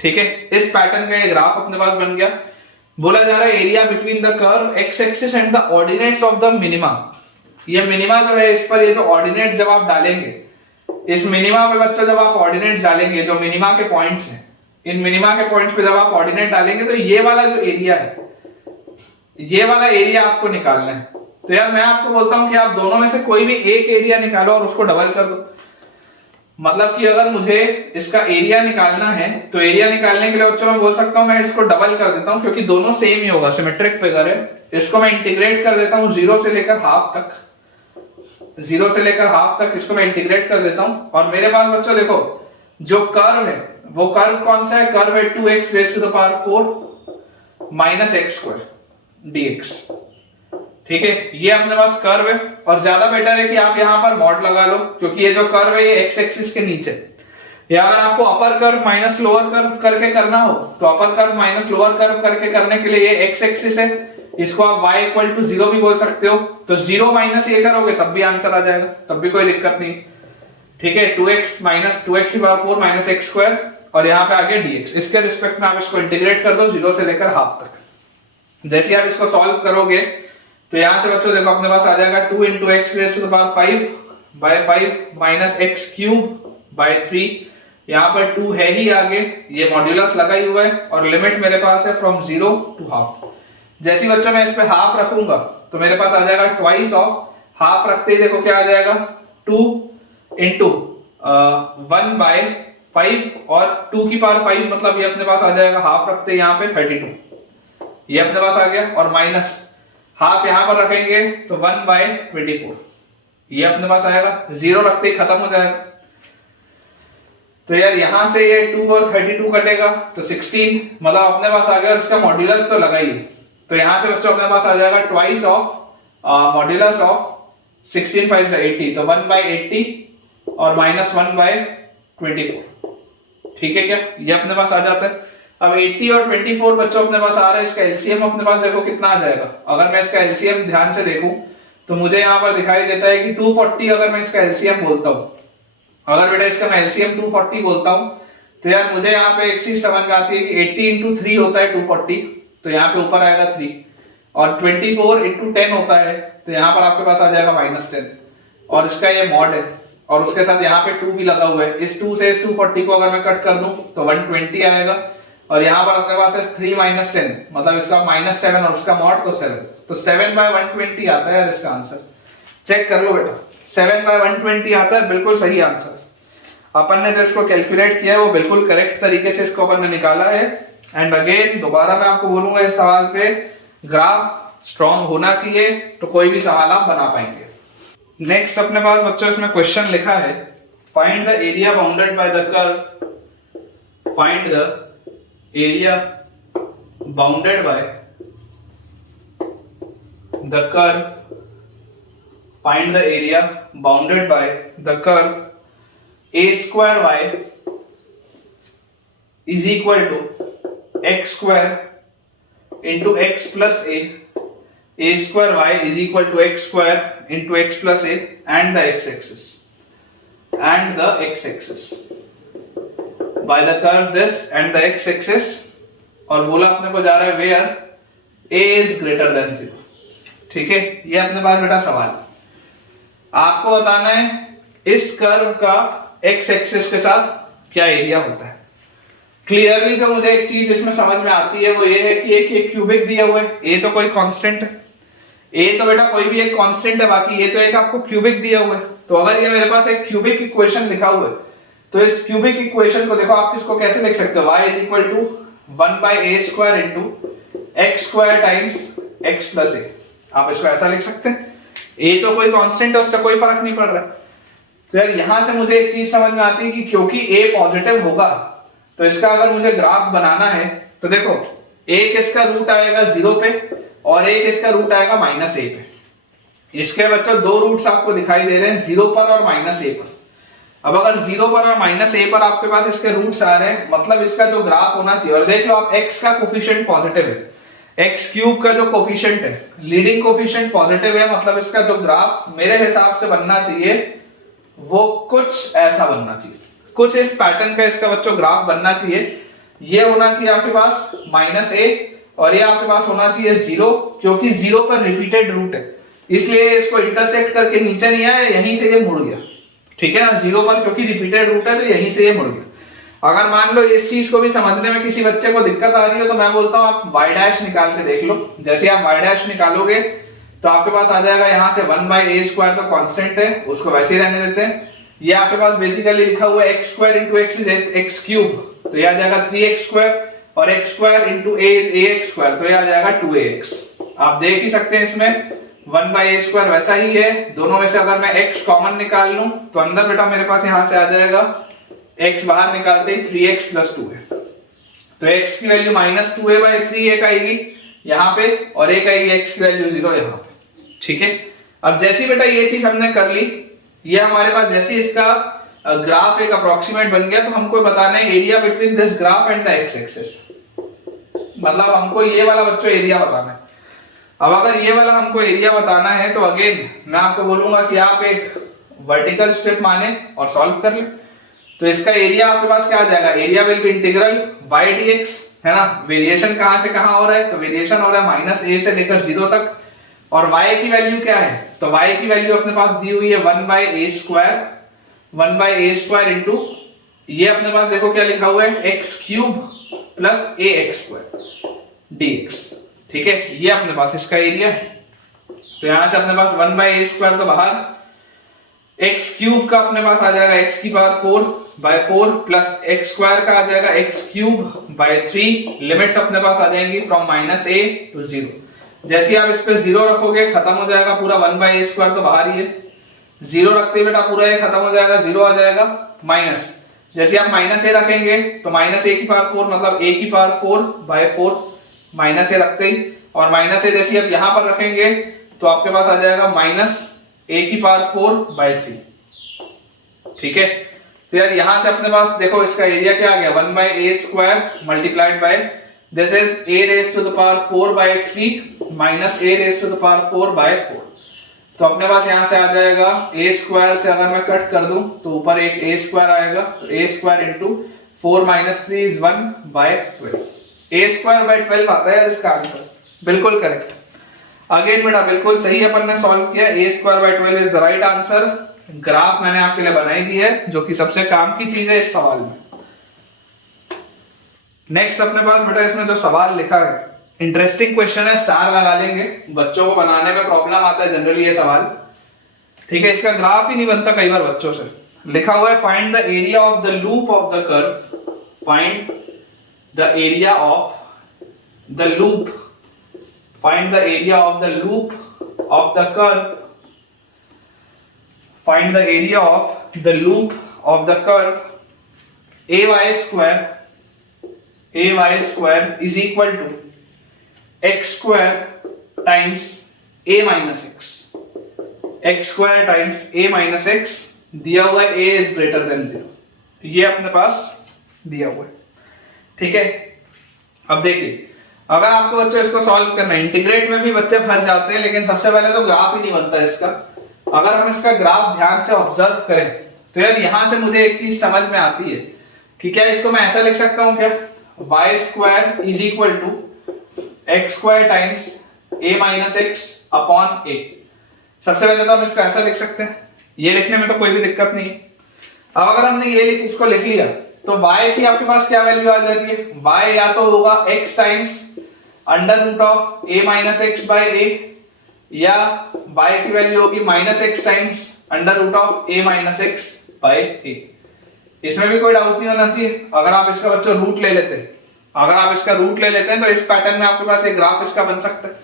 ठीक है, इस पैटर्न का ये ग्राफ अपने पास बन गया। बोला जा रहा है area between the curve x axis and the ordinates of the minima. ये मिनिमा जो है, इस पर ये जो ऑर्डिनेट जब आप डालेंगे, इस मिनिमा पे बच्चों जब आप ऑर्डिनेट्स डालेंगे, जो मिनिमा के पॉइंट्स हैं, इन मिनिमा के पॉइंट्स पे जब आप ऑर्डिनेट डालेंगे तो ये वाला जो एरिया है, ये वाला एरिया आपको निकालना है। तो यार मैं आपको बोलता हूं कि आप दोनों में से कोई भी एक एरिया निकालो और उसको डबल कर दो। मतलब कि अगर मुझे इसका एरिया निकालना है तो एरिया निकालने के लिए बच्चों मैं बोल सकता हूं मैं इसको डबल कर देता हूं, क्योंकि दोनों सेम ही होगा, सिमेट्रिक फिगर है। इसको मैं इंटीग्रेट कर देता हूं 0 से लेकर हाफ तक, 0 से लेकर हाफ तक इसको मैं इंटीग्रेट कर देता हूं, और मेरे पास बच्चों देखो जो कर्व है वो कर्व कौन सा है? कर्व है 2x raise to the power 4 minus x square dx। ठीक है, ये अपने पास कर्व है और ज्यादा बेटर है कि आप यहाँ पर मॉड लगा लो, क्योंकि ये जो कर्व है ये एक्स एक्सिस के नीचे, या अगर आपको अपर कर्व माइनस लोअर कर्व करके करना हो तो अपर कर्व माइनस लोअर कर्व करके करने के लिए ये एक्स एक्सिस है, इसको आप y इक्वल टू 0 भी बोल सकते हो, तो 0 माइनस ये करोगे तब भी आंसर आ जाएगा, तब भी कोई दिक्कत नहीं। ठीक है, 2x माइनस 2x की पावर 4 माइनस एक्स स्क्वायर और यहाँ पे आ गया dx। इसके रिस्पेक्ट में आप इसको इंटीग्रेट कर दो 0 से लेकर हाफ तक। जैसे आप इसको सॉल्व करोगे तो यहाँ से बच्चों देखो अपने पास आ जाएगा 2 into x raised to the power 5 by 5 minus x cube by 3। यहाँ पर 2 है ही आगे, ये मॉड्यूलस लगा ही हुआ है और लिमिट मेरे पास है फ्रॉम 0 to हाफ। जैसे बच्चों मैं इस पे हाफ रखूंगा तो मेरे पास आ जाएगा ट्वाइस ऑफ, हाफ रखते ही देखो क्या आ जाएगा 2 into 1 by 5 और 2 की पावर 5 मतलब ये अपने पास आ जाएगा हाफ रखते ही यहाँ पे 32, ये अपने पास आ गया, और माइनस हाफ यहां पर रखेंगे तो 1 by 24 ये अपने पास आएगा, 0 रखते ही खत्म हो जाएगा। तो यार यहां से ये 2 और 32 कटेगा तो 16 मतलब अपने पास आ गया, इसका मॉड्यूलस तो लगा ही, तो यहां से बच्चों अपने पास आ जाएगा ट्वाइस ऑफ मॉड्यूलस ऑफ 16 5 से 80, तो 1 by 80 और माइनस 1 by 24। ठीक है क्या, ये अपने पास आ जाता है। अब 80 और 24 बच्चों अपने पास आ रहा है, इसका एलसीएम अपने पास देखो कितना आ जाएगा। अगर मैं इसका एलसीएम ध्यान से देखूं तो मुझे यहाँ पर दिखाई देता है कि 240 अगर मैं इसका एलसीएम बोलता हूँ, अगर बेटा इसका मैं एलसीएम 240 बोलता हूँ तो यार मुझे यहाँ पे एक चीज समझ में आती है कि 80 into 3 होता है 240, तो यहाँ पे ऊपर आएगा 3, और 24 into 10 होता है तो यहाँ पर आपके पास आ जाएगा -10, और इसका ये मॉड है और उसके साथ यहाँ पे 2 भी लगा हुआ है। इस 2 से इस 240 को अगर मैं कट कर दूं तो 120 आएगा, और यहाँ पर अपने पास है 3 - 10 मतलब इसका -7 और उसका मॉड तो 7, तो 7 by 120 आता है यार इसका आंसर। चेक कर लो बेटा, 7 by 120 आता है, बिल्कुल सही आंसर। अपन ने जो इसको कैलकुलेट किया है वो बिल्कुल करेक्ट तरीके से इसको अपन ने निकाला है। एंड अगेन दोबारा मैं आपको बोलूंगा इस सवाल पे ग्राफ स्ट्रॉन्ग होना चाहिए तो कोई भी सवाल आप बना पाएंगे। नेक्स्ट अपने पास बच्चों इसमें क्वेश्चन लिखा है, find the area bounded by the curve, find the area bounded by the curve, find the area bounded by the curve a square y is equal to x square into x plus a square y is equal to x square into x plus a and the x-axis by the curve this and the x-axis, और बोला अपने को जा रहा है where a is greater than 0। ठीक है, ये अपने पास बेटा सवाल, आपको बताना है इस कर्व का x-axis के साथ क्या एरिया होता है। क्लियरली तो मुझे एक चीज इसमें समझ में आती है वो ये है कि एक क्यूबिक दिया हुआ है, a तो कोई कांस्टेंट है, a तो बेटा कोई भी एक कांस्टेंट है, बाकी ये तो एक आपको क्यूबिक दिया हुआ है। तो अगर ये मेरे पास एक क्यूबिक इक्वेशन लिखा हुआ है तो इस क्यूबिक इक्वेशन को देखो आप किसको कैसे लिख सकते हो, y is equal to 1 by a square into x square times x plus a। आप इसको ऐसा लिख सकते हैं, a तो कोई कांस्टेंट है उससे कोई फर्क नहीं पड़ रहा। तो यार यहां से मुझे एक चीज समझ में आती है कि क्योंकि a पॉजिटिव होगा तो इसका अगर मुझे ग्राफ बनाना है तो देखो एक इसका रूट आएगा 0 पे और एक इसका रूट आएगा -a पे। इसके बच्चों दो रूट्स आपको दिखाई दे रहे हैं 0 पर और -a पर। अब अगर 0 पर और -a पर आपके पास इसके रूट्स आ रहे हैं मतलब इसका जो ग्राफ होना चाहिए, और देख लो आप x का कोफिशिएंट पॉजिटिव है, x क्यूब का जो कोफिशिएंट है लीडिंग कोफिशिएंट पॉजिटिव है, मतलब इसका जो ग्राफ मेरे हिसाब से बनना चाहिए वो कुछ ऐसा बनना चाहिए, कुछ इस पैटर्न का इसका बच्चों ग्राफ बनना चाहिए। ये होना चाहिए आपके पास -a और ये आपके पास होना चाहिए 0, क्योंकि 0 पर रिपीटेड रूट है इसलिए इसको इंटरसेक्ट करके नीचे नहीं आया, यहीं से ये मुड़ गया। ठीक है ना, 0 पर क्योंकि रिपीटेड रूट है तो यहीं से ये मुड़ गया। अगर मान लो इस चीज को भी समझने में किसी बच्चे को दिक्कत आ रही हो तो मैं बोलता हूं आप y डैश निकाल के देख लो। जैसे आप y डैश निकालोगे तो आपके पास आ जाएगा यहाँ से 1 by a स्क्वायर तो कांस्टेंट है उसको वैसे ही रहने देते हैं। ये आपके पास बेसिकली लिखा हुआ है x square into x is x cube, तो ये आ जाएगा 3x स्क्वायर, और x square into a is ax square, तो ये आ जाएगा 2ax। आप देख ही सकते हैं इसमें 1 by a स्क्वायर वैसा ही है, दोनों में से अगर मैं x कॉमन निकाल लूं तो अंदर बेटा मेरे पास यहां से आ जाएगा x बाहर निकालते ही 3x प्लस 2 है, तो x की वैल्यू -2a/3 एक आएगी यहाँ पे और एक आएगी x की वैल्यू 0 यहाँ पे। ठीक है, अब जैसी बेटा ये चीज हमने कर ली, ये हमारे पास जैसे इसका ग्राफ एक अप्रोक्सीमेट बन गया, तो हमको बताना है area between this graph and the x axis, मतलब हमको ये वाला बच्चों एरिया बताना है। अब अगर ये वाला हमको एरिया बताना है तो अगेन मैं आपको बोलूंगा कि आप एक वर्टिकल स्ट्रिप माने और सॉल्व कर ले। तो इसका एरिया आपके पास क्या आ जाएगा, area will be integral y dx, है ना। वेरिएशन कहां से कहां हो रहा है, तो वेरिएशन हो रहा है -a से लेकर 0 तक, और y की वैल्यू क्या है, तो y की वैल्यू अपने पास दी हुई है 1/a² इनटू ये अपने पास देखो क्या लिखा हुआ है x³ प्लस ax² dx। ठीक है, ये अपने पास इसका एरिया है। तो यहां से अपने पास 1/a² तो बाहर, x³ का अपने पास आ जाएगा x⁴/4 प्लस x² का आ जाएगा x³/3। लिमिट्स अपने पास आ जाएंगी फ्रॉम -a टू 0। जैसे ही आप इस पे 0 रखोगे खत्म हो जाएगा पूरा, 1/a² तो बाहर ही है, 0 रखते बेटा पूरा ये खत्म हो जाएगा, 0 आ जाएगा माइनस। जैसे आप -a रखेंगे तो -a⁴ मतलब a⁴/4 -a रखते ही, और -a जैसे आप यहां पर रखेंगे तो आपके पास आ जाएगा -a⁴/3। ठीक है, तो यार यहां से अपने पास देखो इसका एरिया क्या आ गया, 1/a² multiplied by this is a⁴/3 minus a⁴/4। तो अपने पास यहां से आ जाएगा a² से अगर मैं कट कर दूं तो ऊपर एक a² आएगा, तो a² इंटू 4 - 3 इज 1/12। a²/12 आता है इसका आंसर, बिल्कुल करेक्ट। अगेन बेटा बिल्कुल सही अपन ने सॉल्व किया, a²/12 is the right answer. Graph मैंने आपके लिए बनाई दी है जो कि सबसे काम की चीज है इस सवाल में। नेक्स्ट अपने पास बेटा इसमें जो सवाल लिखा है इंटरेस्टिंग क्वेश्चन है, स्टार लगा लेंगे, बच्चों को बनाने में प्रॉब्लम आता है जनरली ये सवाल। ठीक है, इसका ग्राफ ही नहीं बनता कई बार बच्चों से। लिखा हुआ है find the area of the loop of the curve, find the area of the loop, find the area of the loop of the curve, find the area of the loop of the curve ay² is equal to x² times a minus x, x² times a minus x दिया हुआ है a is greater than 0, ये अपने पास दिया हुआ है। ठीक है, अब देखिए अगर आपको बच्चों इसको सॉल्व करना है, इंटीग्रेट में भी बच्चे फंस जाते हैं, लेकिन सबसे पहले तो ग्राफ ही नहीं बनता इसका। अगर हम इसका ग्राफ ध्यान से ऑब्जर्व करें तो यार यहां से मुझे एक चीज समझ में आती है कि क्या इसको मैं ऐसा लिख सकता हूं क्या, y² is equal to x² times a minus x upon a। सबसे पहले तो हम इसको ऐसा लिख सकते हैं, ये लिखने में तो कोई भी दिक्कत नहीं है। अब अगर हमने ये इसको लिख लिया तो y की आपके पास क्या वैल्यू आ जाती है, y या तो होगा x times √ a minus x by a, या y की वैल्यू होगी -x times √ a minus x by a। इसमें भी कोई डाउट नहीं होना चाहिए। अगर आप इसका बच्चों रूट ले लेते हैं, अगर आप इसका रूट ले लेते हैं तो इस पैटर्न में आपके पास एक ग्राफ इसका बन सकता है।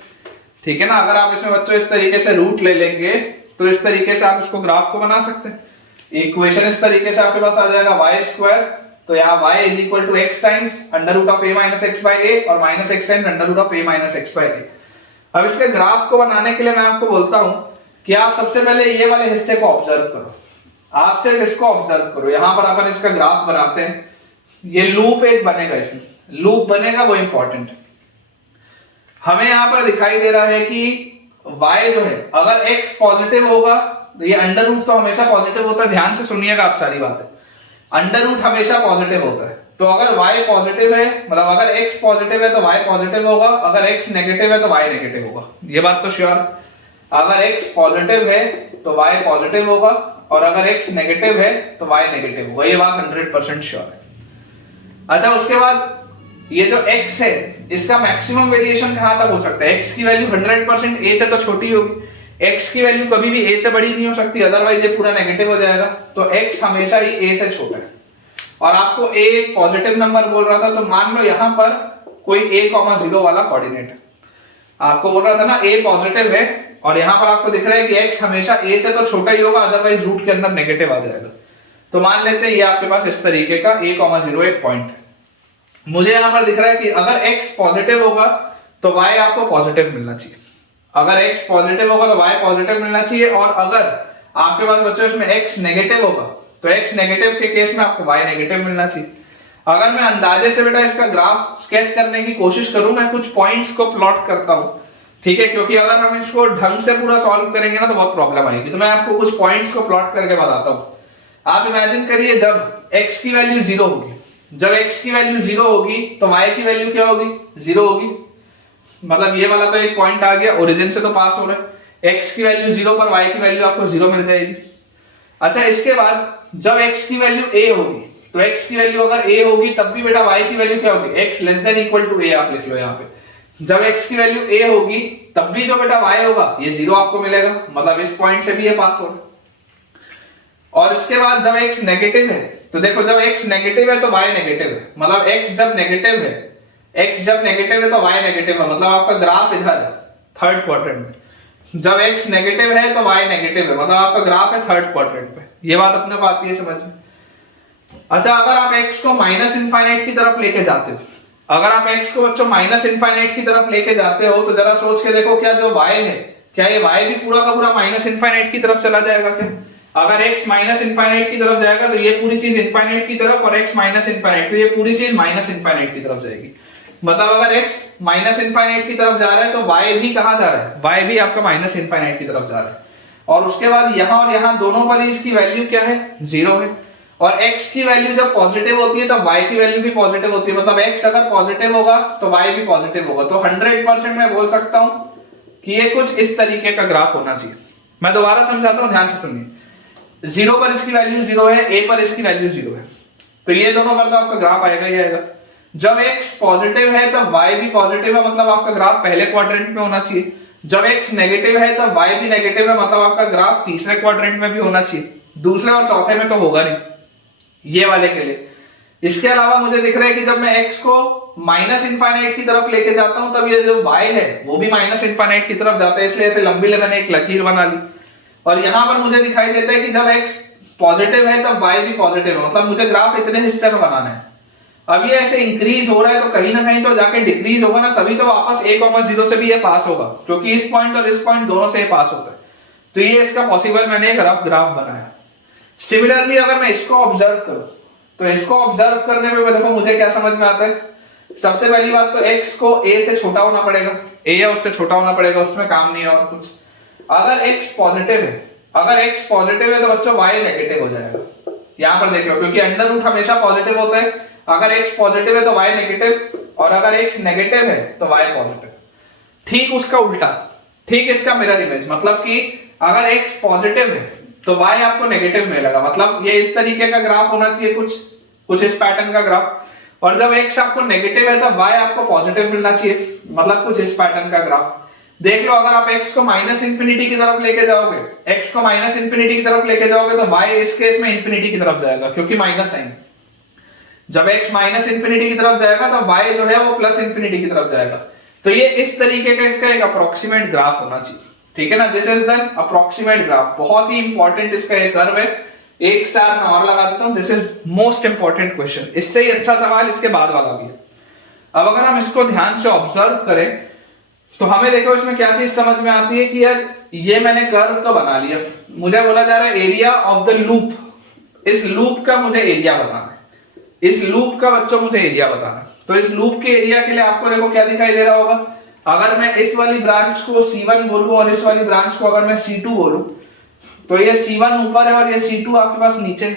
ठीक है ना, अगर आप इसमें बच्चों इस तरीके से रूट ले लेंगे तो इस तरीके से आप इसको ग्राफ को बना सकते हैं। इक्वेशन इस तरीके से आपके पास आ जाएगा y², तो यहाँ y is equal to x times √ a minus x by a और -x times √ a minus x by a। अब इसके ग्राफ को बनाने के लिए मैं आपको बोलता हूं कि आप सबसे पहले ये वाले हिस्से को ऑब्जर्व करो, आप सिर्फ इसको ऑब्जर्व करो। यहां पर अपन इसका ग्राफ बनाते हैं, ये लूप एक बनेगा, इसमें लूप बनेगा, वो इंपॉर्टेंट है। हमें यहां पर दिखाई दे रहा है कि y जो है अगर x पॉजिटिव होगा तो ये अंडर रूट तो हमेशा पॉजिटिव होता है, ध्यान से सुनिएगा आप सारी बातें, अंडर रूट हमेशा पॉजिटिव होता है। तो अगर y पॉजिटिव है, मतलब अगर x पॉजिटिव है तो y पॉजिटिव होगा, अगर x नेगेटिव है तो y नेगेटिव होगा, ये बात तो श्योर। अगर x पॉजिटिव है तो y पॉजिटिव होगा, और अगर x नेगेटिव है तो y नेगेटिव होगा, ये बात 100% श्योर है। अच्छा, उसके बाद ये जो x है इसका मैक्सिमम वेरिएशन कहां तक हो सकता है, x की वैल्यू 100% a से तो छोटी होगी, x की वैल्यू कभी भी a से बड़ी नहीं हो सकती, अदरवाइज ये पूरा नेगेटिव हो जाएगा। तो x हमेशा ही a से छोटा है, और आपको a एक पॉजिटिव नंबर बोल रहा था, तो मान लो यहां पर कोई a, 0 वाला कोऑर्डिनेट है, आपको बोल रहा था ना a पॉजिटिव है, और यहां पर आपको दिख रहा है कि x हमेशा a से तो छोटा ही होगा, अदरवाइज रूट के अंदर नेगेटिव आ जाएगा। तो मान लेते हैं ये आपके पास इस तरीके का a,0 एक पॉइंट। मुझे यहां पर दिख रहा है कि अगर x पॉजिटिव होगा तो y आपको पॉजिटिव मिलना चाहिए, अगर x पॉजिटिव होगा तो y पॉजिटिव मिलना चाहिए, और अगर आपके पास बच्चों इसमें x नेगेटिव होगा तो x नेगेटिव के केस में आपको y नेगेटिव मिलना चाहिए। अगर मैं अंदाजे से बेटा इसका ग्राफ स्केच करने की कोशिश करूं, मैं कुछ पॉइंट्स को प्लॉट करता हूं, ठीक है, क्योंकि अगर हम इसको ढंग से पूरा सॉल्व करेंगे ना तो बहुत प्रॉब्लम आएगी। तो मैं आपको कुछ पॉइंट्स को प्लॉट करके बताता हूं। आप इमेजिन करिए जब x की वैल्यू 0 होगी, जब x की वैल्यू 0 होगी तो y की वैल्यू क्या होगी, 0 होगी। मतलब ये वाला तो एक पॉइंट आ गया, ओरिजिन से तो पास हो रहा है, x की वैल्यू 0 पर y की वैल्यू आपको 0 मिल जाएगी। अच्छा, इसके बाद जब x की वैल्यू a होगी, तो x की वैल्यू अगर a होगी तब भी बेटा y की वैल्यू क्या होगी, x less than equal to a, आप लिख लो यहाँ पे। जब x की वैल्यू a होगी तब भी जो बेटा y होगा ये 0 आपको मिलेगा, मतलब इस पॉइंट से भी ये पास हो रहा है। और इसके बाद जब x नेगेटिव है, तो देखो जब x नेगेटिव है तो y नेगेटिव है, मतलब x जब नेगेटिव है, x जब नेगेटिव है तो y नेगेटिव है, मतलब आपका ग्राफ इधर है थर्ड क्वाड्रेंट में। जब x नेगेटिव है तो y नेगेटिव है, मतलब आपका ग्राफ है थर्ड क्वाड्रेंट पे। ये बात अपने को आती है समझ में। अच्छा, अगर आप x को माइनस इनफाइनाइट की तरफ लेके जाते हो, अगर आप x को बच्चों माइनस इनफाइनाइट की तरफ लेके जाते हो तो जरा सोच के देखो, क्या जो y है, क्या ये y भी पूरा का पूरा माइनस इनफाइनाइट की तरफ चला जाएगा क्या? अगर x माइनस इनफाइनाइट की तरफ जाएगा तो ये पूरी चीज इनफाइनाइट की तरफ, और x माइनस इनफाइनाइट तो ये पूरी चीज माइनस इनफाइनाइट की तरफ जाएगी। मतलब अगर x माइनस इनफाइनाइट की तरफ जा रहा है तो y भी कहां जा रहा है, y भी आपका माइनस इनफाइनाइट की तरफ जा रहा है। और उसके बाद यहां और यहां दोनों वाली इसकी वैल्यू क्या है, 0 है। और x की वैल्यू जब पॉजिटिव होती है तब y की वैल्यू भी पॉजिटिव होती है, मतलब x अगर पॉजिटिव होगा तो y भी पॉजिटिव होगा। तो 100% मैं बोल सकता हूं कि ये कुछ इस तरीके का ग्राफ होना चाहिए। मैं दोबारा समझाता हूं, ध्यान से सुनिए। 0 पर इसकी वैल्यू 0 है, a पर इसकी वैल्यू 0 है, तो ये दोनों पर तो आपका ग्राफ आएगा ही आएगा। जब x पॉजिटिव है तब y भी पॉजिटिव है, मतलब आपका ग्राफ पहले क्वाड्रेंट में होना चाहिए। जब x नेगेटिव है तब y भी नेगेटिव है, मतलब आपका ग्राफ तीसरे क्वाड्रेंट में भी होना चाहिए। दूसरे और चौथे में तो होगा नहीं, ये वाले के लिए। इसके अलावा मुझे दिख रहा है कि जब मैं x को माइनस इनफाइनाइट की तरफ लेके जाता हूं तब ये जो y है वो भी माइनस इनफाइनाइट की तरफ जाता है, इसलिए ऐसे लंबी मैंने एक लकीर बना ली। और यहां पर मुझे दिखाई देता है कि जब x पॉजिटिव है तब y भी पॉजिटिव है, मतलब मुझे ग्राफ इतने हिस्से में बनाना है। अब ये ऐसे इंक्रीज हो रहा है तो कहीं ना कहीं तो जाके डिक्रीज होगा ना, तभी तो वापस a,0 से भी ये पास होगा, क्योंकि इस पॉइंट और इस पॉइंट दोनों से ये पास होता है। तो ये इसका पॉसिबल मैंने एक रफ ग्राफ बनाया। सिमिलरली अगर मैं इसको ऑब्जर्व करूं तो इसको ऑब्जर्व करने में देखो मुझे क्या समझ में आता है। सबसे पहली बात तो x को a से छोटा होना पड़ेगा, a या उससे छोटा होना पड़ेगा, उसमें काम नहीं है और कुछ। अगर x पॉजिटिव है, अगर x पॉजिटिव है तो बच्चों y नेगेटिव हो जाएगा। यहां पर देख लो, क्योंकि अंडर रूट हमेशा पॉजिटिव होता है। अगर x पॉजिटिव है तो y नेगेटिव, और अगर x नेगेटिव है तो y पॉजिटिव। ठीक उसका उल्टा, ठीक इसका मिरर इमेज, मतलब कि अगर x पॉजिटिव है तो y आपको नेगेटिव मिलेगा, मतलब ये इस तरीके का ग्राफ होना चाहिए, कुछ इस पैटर्न का ग्राफ। और जब x आपको नेगेटिव है तब y आपको पॉजिटिव मिलना चाहिए, मतलब कुछ इस पैटर्न का ग्राफ। देख लो, अगर आप x को माइनस इंफिनिटी की तरफ लेके जाओगे, x को माइनस इंफिनिटी की तरफ लेके जाओगे तो y इस केस में इंफिनिटी की तरफ जाएगा, क्योंकि माइनस साइन। जब x माइनस इंफिनिटी की तरफ जाएगा तब y जो है वो प्लस इंफिनिटी की तरफ जाएगा। तो ये इस तरीके का इसका एक अप्रोक्सीमेट ग्राफ होना चाहिए, ठीक है ना। This is the approximate graph, बहुत ही इंपॉर्टेंट इसका एक कर्व है। एक स्टार मैं और लगा देता हूं, this is most important question. इससे ही अच्छा सवाल इसके बाद वाला भी है। अब अगर हम इसको ध्यान से ऑब्जर्व करें तो हमें देखो इसमें क्या चीज समझ में आती है कि यार ये मैंने कर्व तो बना लिया, मुझे बोला जा रहा है एरिया ऑफ द लूप। इस लूप का मुझे एरिया बताना है, इस लूप का बच्चों मुझे एरिया बताना है। तो इस लूप के एरिया के लिए आपको देखो क्या दिखाई दे रहा होगा। अगर मैं इस वाली ब्रांच को C1 बोलूं और इस वाली ब्रांच को अगर मैं C2 बोलूं, तो ये C1 ऊपर है और ये C2 आपके पास नीचे।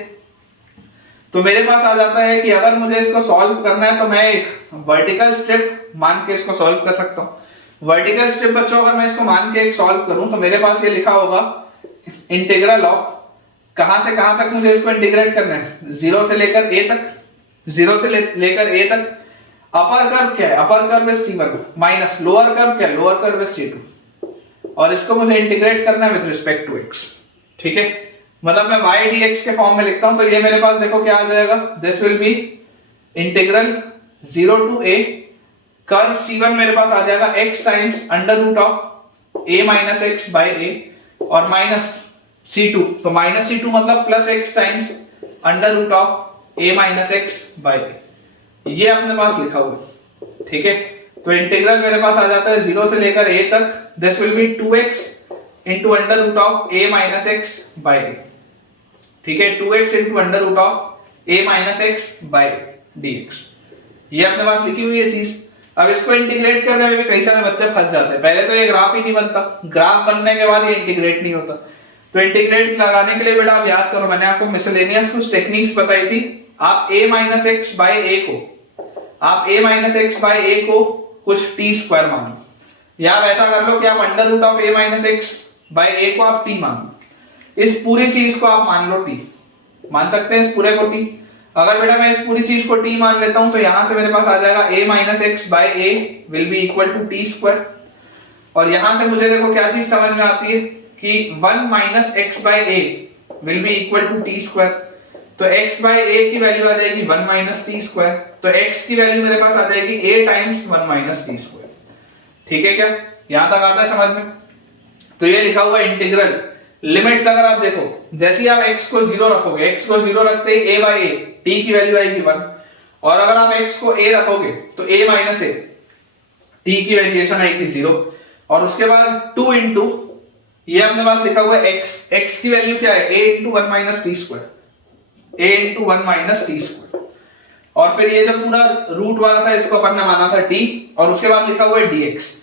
तो मेरे पास आ जाता है कि अगर मुझे इसको सॉल्व करना है तो मैं एक वर्टिकल स्ट्रिप मान के इसको सॉल्व कर सकता हूं। वर्टिकल स्ट्रिप बच्चों अगर मैं इसको मान के एक सॉल्व करूं तो मेरे पास ये लिखा होगा इंटीग्रल ऑफ, कहां से कहां तक मुझे इसको इंटीग्रेट करना है, 0 से लेकर a तक, 0 से लेकर a तक। अपर कर्व क्या है, अपर curve is C1 minus lower curve क्या है, लोअर कर्व इज C2, और इसको मुझे इंटीग्रेट करना है विद रिस्पेक्ट टू x, ठीक है। मतलब मैं y dx के फॉर्म में लिखता हूं तो ये मेरे पास देखो क्या आ जाएगा, this will be integral 0 to a, curve C1 मेरे पास आ जाएगा x times under root of a minus x by a, और माइनस C2, तो माइनस C2 मतलब plus x times under root of a minus x by a, ये अपने पास लिखा हुआ है, ठीक है। तो इंटीग्रल मेरे पास आ जाता है 0 से लेकर a तक, this will be 2x into under root of a minus x by a, ठीक है। 2x into under root of a minus x by dx, ये अपने पास लिखी हुई है चीज। अब इसको इंटीग्रेट करने में भी कई सारे बच्चे फंस जाते हैं, पहले तो ये ग्राफ ही नहीं बनता, ग्राफ बनने के बाद ये इंटीग्रेट नहीं होता। तो इंटीग्रेट लगाने के लिए बेटा आप याद करो, मैंने आपको मिसलेनियस कुछ टेक्निक्स बताई थी। आप a minus x by a को, आप a minus x by a को कुछ t स्क्वायर मानो, या आप ऐसा कर लो कि आप under root of a minus x by a को आप t मानो। इस पूरी चीज को आप मान लो t, मान सकते हैं इस पूरे को t। अगर बेटा मैं इस पूरी चीज को t मान लेता हूं तो यहां से मेरे पास आ जाएगा a minus x by a will be equal to t square, और यहां से मुझे देखो क्या चीज समझ में आती है कि 1 minus x by a will be equal to t square. तो x बाई ए की वैल्यू आ जाएगी 1 माइनस टी स्क्वायर, तो x की वैल्यू मेरे पास आ जाएगी a times 1 minus t square, ठीक है क्या, यहां तक आता है समझ में। तो ये लिखा हुआ इंटीग्रल लिमिट्स अगर आप देखो, जैसे ही आप x को 0 रखोगे, x को 0 रखते ही a बाई ए t की वैल्यू आएगी 1, और अगर आप x को a रखोगे तो a माइनस ए t की वेरिएशन आएगी 0, और उसके बाद 2 इंटू ये अपने पास लिखा हुआ है x की वैल्यू क्या है, a into 1 minus t square, a into 1 minus t square, और फिर ये जो पूरा रूट वाला था इसको अपन ने माना था t, और उसके बाद लिखा हुआ है dx।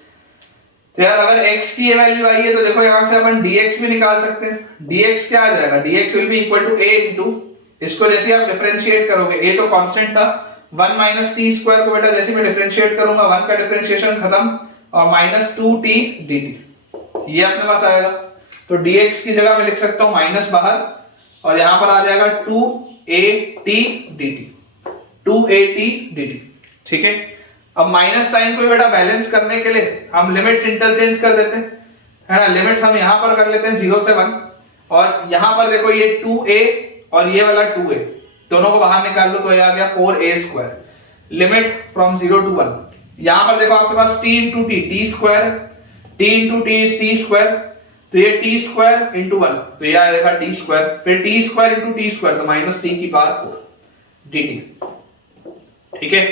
तो यार अगर x की ये वैल्यू आई है तो देखो यहां से अपन dx भी निकाल सकते हैं। dx क्या आ जाएगा, dx will be equal to a into, इसको जैसे आप डिफरेंशिएट करोगे, a तो कांस्टेंट था, 1 माइनस टी स्क्वायर को बेटा जैसे मैं डिफरेंशिएट करूंगा 1 का डिफरेंशिएशन खत्म, और माइनस 2t dt, ये अपने पास आएगा। तो dx की जगह मैं लिख सकता हूं माइनस बाहर, और यहां पर आ जाएगा 2at dt, 2at dt, ठीक है। अब माइनस साइन को बेटा बैलेंस करने के लिए हम लिमिट्स इंटरचेंज कर देते हैं, है ना। लिमिट्स हम यहां पर कर लेते हैं 0 से 1, और यहां पर देखो ये 2a और ये वाला 2a, दोनों को बाहर निकाल लो तो ये आ गया 4a square, limit from 0 to 1। यहां पर देखो आपके पास t into T, T square, t into T is T square, तो ये t स्क्वायर इंटू 1, तो ये आएगा t स्क्वायर, फिर t square into T square, तो माइनस t की पावर 4 dt, ठीक है।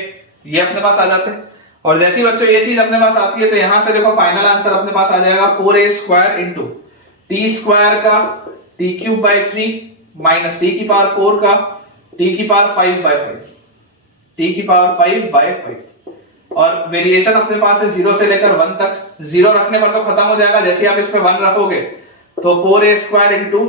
ये अपने पास आ जाते हैं, और जैसे ही बच्चों ये चीज अपने पास आती है तो यहां से देखो फाइनल आंसर अपने पास आ जाएगा 4a square into T square का t cube by 3 minus t की पावर 4 का t की पावर 5 बाई 5, t की पावर 5 बाई 5, और वेरिएशन अपने पास है 0 से लेकर 1 तक। 0 रखने पर तो खत्म हो जाएगा, जैसे आप इस पे 1 रखोगे तो 4a square into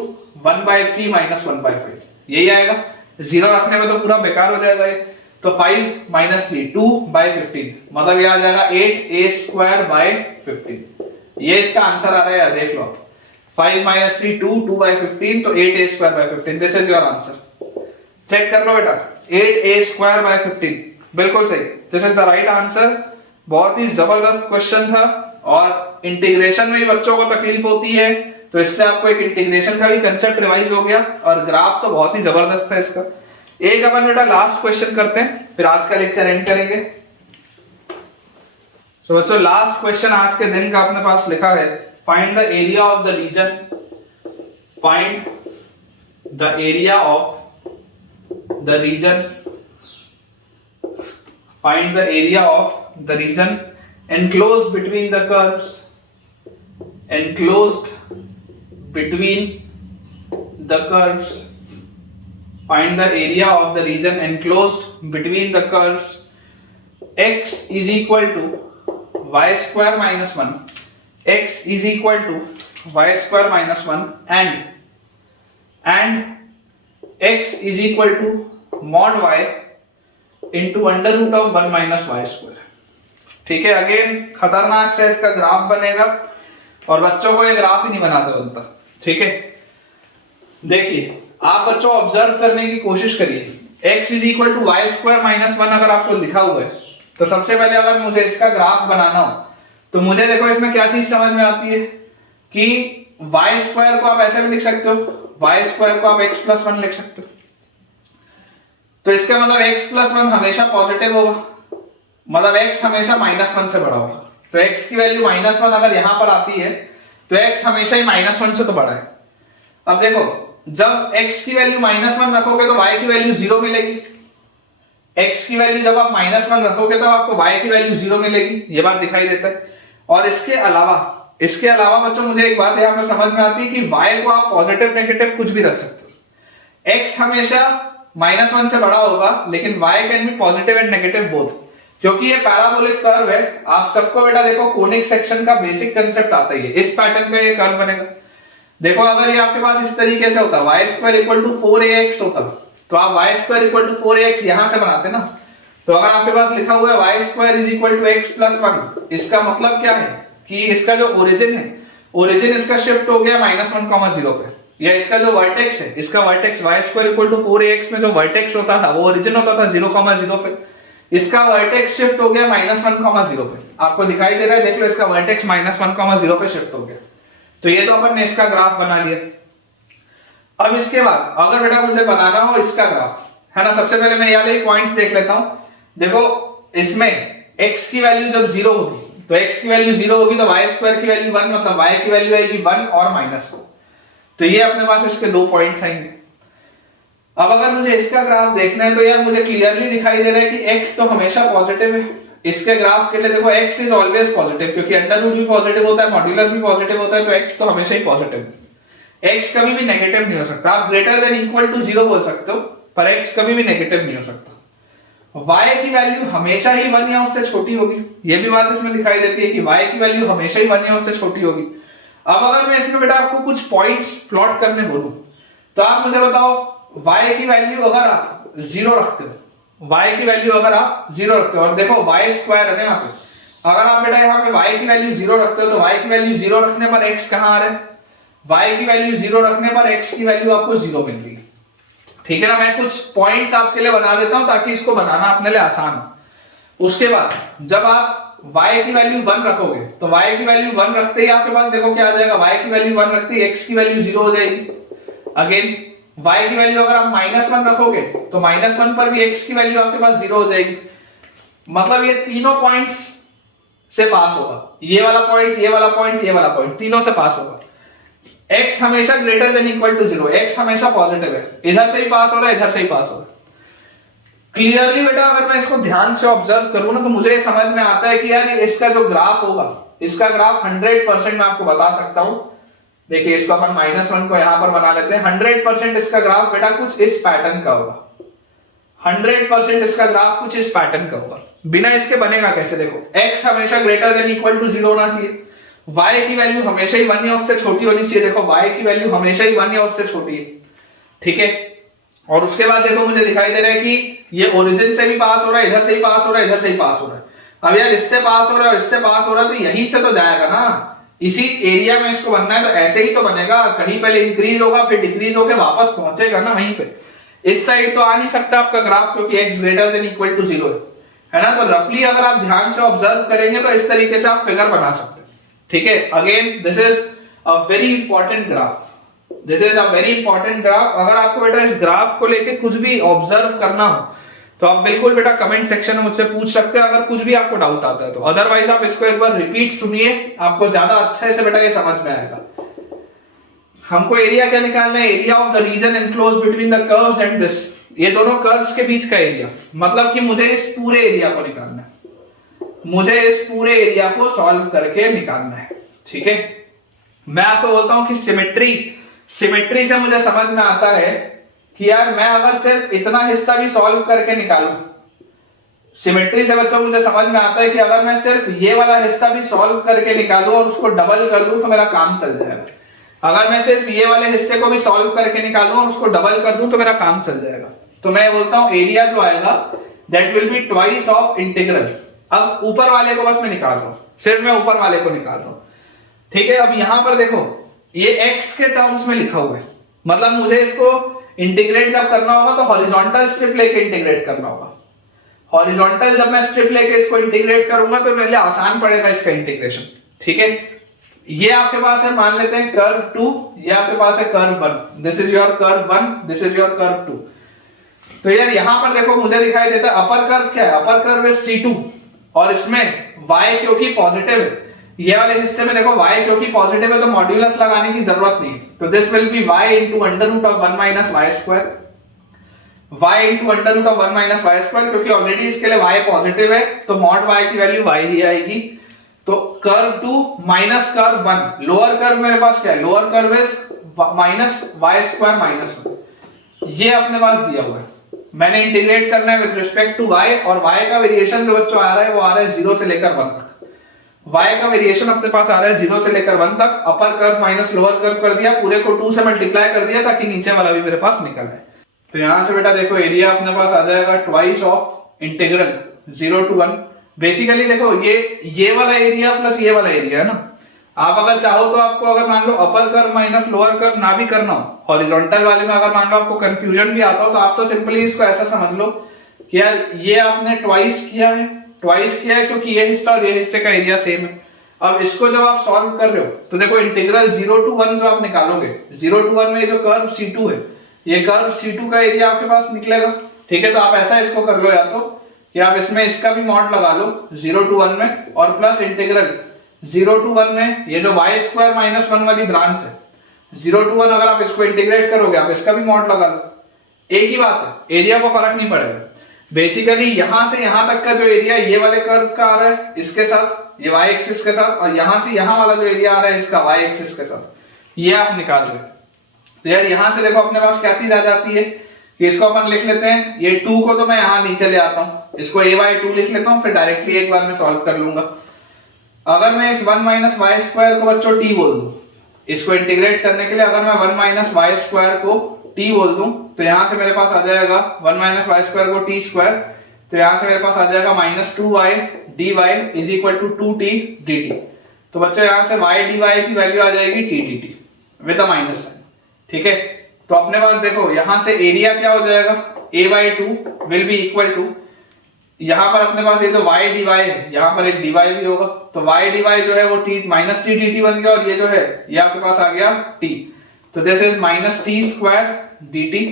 1 by 3 minus 1 by 5, यही आएगा। 0 रखने में तो पूरा बेकार हो जाएगा ये, तो 5 माइनस 3 2 बाई 15, मतलब ये आ जाएगा 8a स्क्वायर बाई 15, ये इसका आंसर आ रहा है यार, देख लो 5 माइनस 3 2 2 बाई 15, तो 8a square by 15, this is your answer. Check कर लो बेटा, 8a स्क्वायर बाई 15 बिल्कुल सही, this is the right answer. बहुत ही जबरदस्त क्वेश्चन था, और इंटीग्रेशन में भी बच्चों को तकलीफ होती है, तो इससे आपको एक इंटीग्रेशन का भी कंसेप्ट रिवाइज हो गया, और ग्राफ तो बहुत ही जबरदस्त है इसका। एक अपन बेटा लास्ट क्वेश्चन करते हैं, फिर आज का लेक्चर एंड करेंगे। सो बच्चों लास्ट क्वेश्चन आज के दिन का अपने पास लिखा है, find the area of the region, find the area of the region, find the area of the region enclosed between the curves, enclosed between the curves, find the area of the region enclosed between the curves x is equal to y square minus 1, x is equal to y square minus 1, and x is equal to mod y into under root of 1 minus y square, ठीक है। Again खतरनाक से इसका graph बनेगा, और बच्चों को ये ग्राफ ही नहीं बनाता बनता, ठीक है। देखिए आप बच्चों ऑब्जर्व करने की कोशिश करिए, x is equal to y square minus 1 अगर आपको लिखा हुआ है, तो सबसे पहले अगर मुझे इसका ग्राफ बनाना हो तो मुझे देखो इसमें क्या चीज समझ में आती है कि वाई स्क्वायर को आप ऐसे भी लिख सकते हो, वाई स्क्वायर को आप x प्लस 1 लिख सकते हो, तो इसका मतलब x प्लस 1 हमेशा पॉजिटिव होगा, मतलब x हमेशा माइनस 1 से बड़ा होगा। तो x की वैल्यू माइनस 1 अगर यहां पर आती है तो x हमेशा ही माइनस 1 से तो बड़ा है। अब देखो जब x की वैल्यू -1 रखोगे तो y की वैल्यू 0 मिलेगी। x की वैल्यू जब आप -1 रखोगे तो आपको y की वैल्यू 0 मिलेगी, ये बात दिखाई देता है। और इसके अलावा बच्चों मुझे एक बात यहाँ पे समझ में आती है कि y को आप पॉजिटिव नेगेटिव कुछ भी रख सकते हो। x हमेशा -1 से बड़ा होगा, लेकिन y can be positive and negative both, क्योंकि ये पैराबोलिक कर्व है। आप सबको बेटा देखो कोनिक सेक्शन का बेसिक कंसेप्ट आता ही है, इस पैटर्न का ये कर्व बनेगा। देखो अगर ये आपके पास इस तरीके से होता y² = 4ax होता, तो आप y² = 4ax यहां से बनाते ना। तो अगर आपके पास लिखा हुआ है y² = x + 1, इसका मतलब क्या है कि इसका जो ओरिजिन है, ओरिजिन इसका शिफ्ट हो गया -1, 0 पे, या इसका जो वर्टेक्स है, इसका वर्टेक्स y² = 4ax में जो वर्टेक्स होता था वो ओरिजिन होता था 0, 0 पे, इसका वर्टेक्स शिफ्ट हो गया -1, 0 पे। आपको दिखाई दे रहा है, देख लो इसका वर्टेक्स -1, 0 पे शिफ्ट हो गया। तो ये तो अपन ने इसका ग्राफ बना लिया। अब इसके बाद अगर बेटा मुझे बनाना हो इसका ग्राफ, है ना, सबसे पहले मैं ये वाले पॉइंट्स देख लेता हूं। देखो इसमें x की वैल्यू जब 0 होगी, तो x की वैल्यू 0 होगी तो y² की वैल्यू 1, मतलब y की वैल्यू आएगी 1 और -1। तो ये अपने पास इसके दो पॉइंट्स आएंगे। अब अगर मुझे इसका ग्राफ देखना है तो यार मुझे क्लियरली दिखाई दे रहा है कि x तो हमेशा पॉजिटिव है। इसके ग्राफ के लिए देखो x इज ऑलवेज पॉजिटिव, क्योंकि अंडर रूट भी पॉजिटिव होता है, मॉड्यूलस भी पॉजिटिव होता है, तो x तो हमेशा ही पॉजिटिव है। x कभी भी नेगेटिव नहीं हो सकता। आप > 0 बोल सकते हो, पर x कभी भी नेगेटिव नहीं हो सकता। y की वैल्यू हमेशा ही 1 या उससे छोटी होगी, ये भी बात इसमें दिखाई देती है कि y की वैल्यू हमेशा ही 1 या उससे छोटी होगी। अब अगर मैं इसमें बेटा आपको कुछ पॉइंट्स प्लॉट करने बोलूं, तो आप मुझे बताओ y की वैल्यू अगर आप 0 रखते हो, y की वैल्यू अगर आप 0 रखते हो, और देखो y² है ना यहाँ पे, अगर आप बेटा यहाँ पे y की वैल्यू 0 रखते हो तो y की वैल्यू 0 रखने पर x कहां आ रहा है, y की वैल्यू 0 रखने पर x की वैल्यू आपको 0 मिल रही है। ठीक है ना, मैं कुछ पॉइंट्स आपके लिए बना देता हूं ताकि इसको बनाना अपने लिए आसान हो। उसके बाद जब आप y की वैल्यू 1 रखोगे, तो y की वैल्यू 1 रखते ही आपके पास देखो क्या आ जाएगा, y की वैल्यू 1 रखते ही x की वैल्यू 0 हो जाएगी। अगेन y की वैल्यू अगर आप -1 रखोगे तो -1 पर भी x की वैल्यू आपके पास 0 हो जाएगी। मतलब ये तीनों पॉइंट्स से पास होगा, ये वाला पॉइंट, ये वाला पॉइंट, ये वाला पॉइंट, तीनों से पास होगा। x हमेशा > 0, x हमेशा पॉजिटिव है, इधर से ही पास हो रहा है, इधर से ही पास हो रहा है। क्लियरली बेटा अगर मैं इसको ध्यान से ऑब्जर्व करूं ना, तो मुझे समझ में आता है कि यार इसका जो ग्राफ होगा, इसका ग्राफ 100% मैं आपको बता सकता हूं। देखिए इसको अपन -1 को यहां पर बना लेते हैं। 100% इसका ग्राफ बेटा कुछ इस पैटर्न का होगा। 100% इसका ग्राफ कुछ इस पैटर्न का होगा। बिना इसके बनेगा कैसे? देखो x हमेशा > 0 होना चाहिए, y की वैल्यू हमेशा ही 1 या उससे छोटी होनी चाहिए। देखो y की वैल्यू हमेशा ही 1 या उससे छोटी है, ठीक है। और उसके बाद देखो मुझे दिखाई दे रहा है कि ये ओरिजिन से भी पास हो रहा है, इधर से ही पास हो रहा है, इधर से ही पास हो रहा है। अब यार इससे पास हो रहा है, इससे पास हो रहा है, तो यहीं से तो जाएगा ना, इसी एरिया में इसको बनना है, तो ऐसे ही तो बनेगा। कहीं पहले इंक्रीज होगा फिर डिक्रीज होकर वापस पहुंचेगा ना वहीं पे। इस साइड तो आ नहीं सकता आपका ग्राफ, क्योंकि x > 0 है ना। तो रफली अगर आप ध्यान से ऑब्जर्व करेंगे तो इस तरीके से आप फिगर बना सकते हैं, ठीक है। Again this is a very important graph, this is a very important graph. अगर आपको बेटा इस ग्राफ को लेके कुछ भी ऑब्जर्व करना हो तो आप बिल्कुल बेटा कमेंट सेक्शन में मुझसे पूछ सकते हैं, अगर कुछ भी आपको डाउट आता है तो। अदरवाइज आप इसको एक बार रिपीट सुनिए, आपको ज्यादा अच्छे से बेटा ये समझ में आएगा। हमको एरिया क्या निकालना है? Area of the region enclosed between the curves and this, ये दोनों कर्व्स के बीच का एरिया। मतलब कि मुझे इस पूरे एरिया को निकालना है, मुझे इस पूरे एरिया को सॉल्व करके निकालना है, ठीक है। मैं आपको बोलता हूं कि सिमेट्री से मुझे समझ में आता है कि यार मैं अगर सिर्फ इतना हिस्सा भी सॉल्व करके निकालूं, सिमेट्री से बच्चों मुझे समझ में आता है कि अगर मैं सिर्फ ये वाला हिस्सा भी सॉल्व करके निकालूं और उसको डबल कर दूं तो मेरा काम चल जाएगा। अगर मैं सिर्फ ये वाले हिस्से को भी सॉल्व करके निकालूं और उसको डबल कर दूं तो मेरा काम चल जाएगा। तो मैं बोलता हूं एरिया जो आएगा that will be twice of integral. अब ऊपर वाले को बस मैं निकाल रहा हूं, सिर्फ मैं ऊपर वाले को निकाल रहा हूं, ठीक है। अब यहां पर देखो ये x के टर्म्स में लिखा हुआ है, मतलब मुझे इसको इंटीग्रेट जब करना होगा तो हॉरिजॉन्टल स्ट्रिप लेके इंटीग्रेट करना होगा। हॉरिजॉन्टल जब मैं स्ट्रिप लेके इसको इंटीग्रेट करूंगा तो मेरे लिए आसान पड़ेगा इसका इंटीग्रेशन, ठीक है। ये आपके पास है, मान लेते हैं कर्व 2, ये आपके पास है curve 1, this is your curve 1, this is your curve 2। तो यार यहां पर देखो मुझे दिखाई देता है अपर कर्व क्या है? अपर कर्व है C2, और इसमें y क्योंकि पॉजिटिव है, ये वाले हिस्से में देखो y क्योंकि पॉजिटिव है तो मॉड्यूलस लगाने की जरूरत नहीं, तो this will be y into under root of 1 minus y square, y into under root of 1 minus y square, क्योंकि ऑलरेडी इसके लिए y पॉजिटिव है तो मॉड y की वैल्यू y ही आएगी। तो curve 2 minus curve 1, lower curve मेरे पास क्या है, lower curve is minus y square minus 1, ये अपने पास दिया हुआ है, मैंने इंटीग्रेट करना है विद रिस्पेक्ट टू y, और y का वेरिएशन जो बच्चों आ रहा है वो आ रहा है 0 से लेकर 1 तक। y का वेरिएशन अपने पास आ रहा है 0 से लेकर 1 तक, अपर कर्व माइनस लोअर कर्व कर दिया, पूरे को 2 से मल्टीप्लाई कर दिया ताकि नीचे वाला भी मेरे पास निकल आए। तो यहां से बेटा देखो एरिया अपने पास आ जाएगा twice of integral 0 to 1। Basically देखो ये वाला एरिया प्लस ये वाला एरिया है ना, आप अगर चाहो तो आपको अगर मान लो upper curve minus lower curve ना भी करना हो, हॉरिजॉन्टल वाले में अगर मान लो आपको कंफ्यूजन भी आता हो तो आप तो सिंपली इसको ऐसा समझ लो कि यार ये आपने ट्वाइस किया है क्योंकि ये हिस्सा और ये हिस्से का एरिया सेम है। अब इसको जब आप सॉल्व कर रहे हो तो देखो इंटीग्रल 0 to 1 जो आप निकालोगे, 0 to 1 में जो कर्व C2 है, ये कर्व C2 का एरिया आपके पास निकलेगा, ठीक है। तो आप ऐसा इसको कर लो, या तो कि आप इसमें इसका भी मॉड लगा लो 0 to 1 में, और प्लस इंटीग्रल 0 to 1 में ये जो y स्क्वायर माइनस 1 वाली ब्रांच है 0 to 1, अगर आप इसको इंटीग्रेट करोगे आप इसका भी मॉड लगा लो, एक ही बात है, एरिया को फर्क नहीं पड़ेगा। बेसिकली यहां से यहां तक का जो एरिया ये वाले कर्व का आ रहा है इसके साथ, ये y एक्सिस के साथ, और यहां से यहां वाला जो एरिया आ रहा है इसका y एक्सिस के साथ, ये आप निकाल रहे हो। तो यार यहां से देखो अपने पास क्या चीज आ जाती है कि इसको अपन लिख लेते हैं, ये 2 को तो मैं यहां नीचे ले आता हूं, इसको a/2 लिख लेता हूं, फिर डायरेक्टली एक बार में सॉल्व कर लूंगा। अगर मैं इस 1 माइनस वाई स्क्वायर को बच्चों t बोल दूं, इसको इंटीग्रेट करने के लिए अगर मैं 1 माइनस वाई स्क्वायर को t बोल दूं, तो यहां से मेरे पास आ जाएगा 1 माइनस वाई स्क्वायर को t स्क्वायर, तो यहां से मेरे पास आ जाएगा minus 2y dy is equal to 2t dt। तो बच्चों यहां से y dy की वैल्यू आ जाएगी t dt with a minus sign, ठीक है। तो अपने पास देखो यहां से एरिया क्या हो जाएगा, a/2 will be equal to, यहां पर अपने पास ये जो y dy है, यहां पर एक dy भी होगा, तो y dy जो है वो t माइनस t dt बन गया, और ये जो है ये आपके पास आ गया t, तो this is minus t square dt,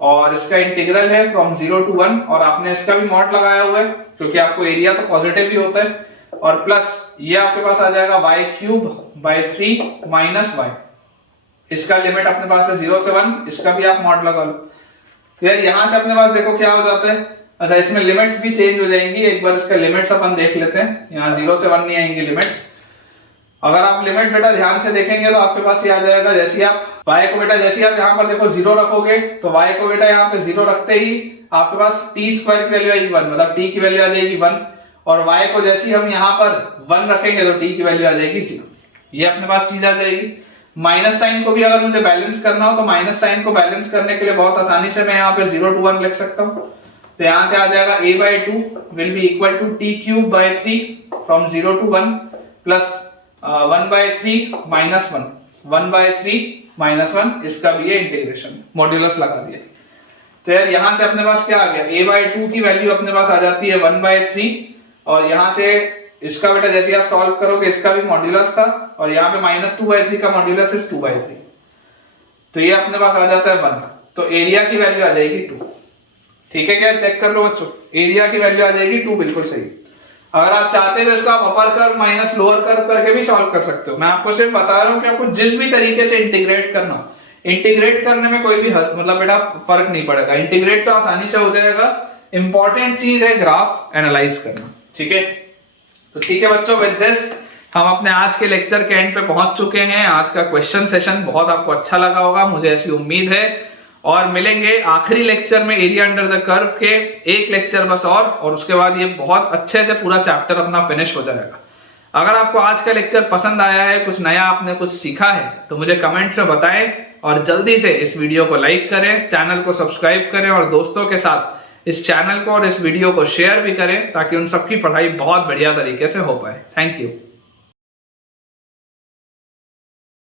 और इसका इंटीग्रल है फ्रॉम 0 to 1, और आपने इसका भी मॉड लगाया हुआ है क्योंकि आपको एरिया तो पॉजिटिव ही होता है, और प्लस ये आपके पास आ जाएगा y³ / 3 माइनस y, इसका लिमिट अपने पास है 0 से 1, इसका भी आप मॉड लगा लो। तो यार यहां से अपने पास देखो क्या हो जाता है, अच्छा इसमें लिमिट्स भी चेंज हो जाएंगी, एक बार इसका लिमिट्स अपन देख लेते हैं। यहाँ 0 से 1 नहीं आएंगे लिमिट्स, अगर आप लिमिट बेटा ध्यान से देखेंगे तो आपके पास ये आ जाएगा, जैसे आप y को बेटा जैसे आप यहाँ पर देखो 0 रखोगे तो y को बेटा यहाँ पे 0 रखते ही आपके पास t स्क्वायर की वैल्यू आएगी 1, मतलब t की वैल्यू आ जाएगी 1, और y को जैसे हम यहाँ पर 1 रखेंगे तो t की वैल्यू आ जाएगी 0, ये अपने पास चीज आ जाएगी। माइनस साइन को भी अगर मुझे बैलेंस करना हो तो माइनस साइन को बैलेंस करने के लिए बहुत आसानी से मैं यहाँ पे 0 to 1 लिख सकता हूँ, तो यहाँ से आ जाएगा a/2 will be equal to t³ / 3 from 0 to 1 plus 1/3 minus 1, 1/3 minus 1, इसका भी ये इंटीग्रेशन मॉड्यूलस लगा दिया। तो यार यहां से अपने पास क्या आ गया, a/2 की वैल्यू अपने पास आ जाती है 1/3, और यहां से इसका बेटा जैसे आप सॉल्व करोगे इसका भी मॉड्यूलस था, और यहाँ पे माइनस 2/3 का मॉड्यूलस इज 2/3, तो ये अपने पास आ जाता है 1, तो एरिया की वैल्यू आ जाएगी 2, ठीक है। क्या चेक कर लो बच्चों, एरिया की वैल्यू आ जाएगी 2, बिल्कुल सही। अगर आप चाहते हैं तो इसको आप अपर कर्व माइनस लोअर कर्व करके भी सॉल्व कर सकते हो, मैं आपको सिर्फ बता रहा हूँ कि आपको जिस भी तरीके से इंटीग्रेट करना हो, इंटीग्रेट करने में कोई भी मतलब बेटा फर्क नहीं पड़ेगा, इंटीग्रेट तो आसानी से हो जाएगा, इंपॉर्टेंट चीज है ग्राफ एनालाइज करना, ठीक है। तो ठीक है बच्चों, विद दिस हम अपने आज के लेक्चर के एंड पे पहुंच चुके हैं। आज का क्वेश्चन सेशन बहुत आपको अच्छा लगा होगा, मुझे ऐसी उम्मीद है, और मिलेंगे आखिरी लेक्चर में एरिया अंडर द कर्व के, एक लेक्चर बस और उसके बाद ये बहुत अच्छे से पूरा चैप्टर अपना फिनिश हो जाएगा। अगर आपको आज का लेक्चर पसंद आया है, कुछ नया आपने कुछ सीखा है, तो मुझे कमेंट में बताएं, और जल्दी से इस वीडियो को लाइक करें, चैनल को सब्सक्राइब करें, और दोस्तों के साथ इस चैनल को और इस वीडियो को शेयर भी करें ताकि उन सबकी पढ़ाई बहुत बढ़िया तरीके से हो पाए। Thank you.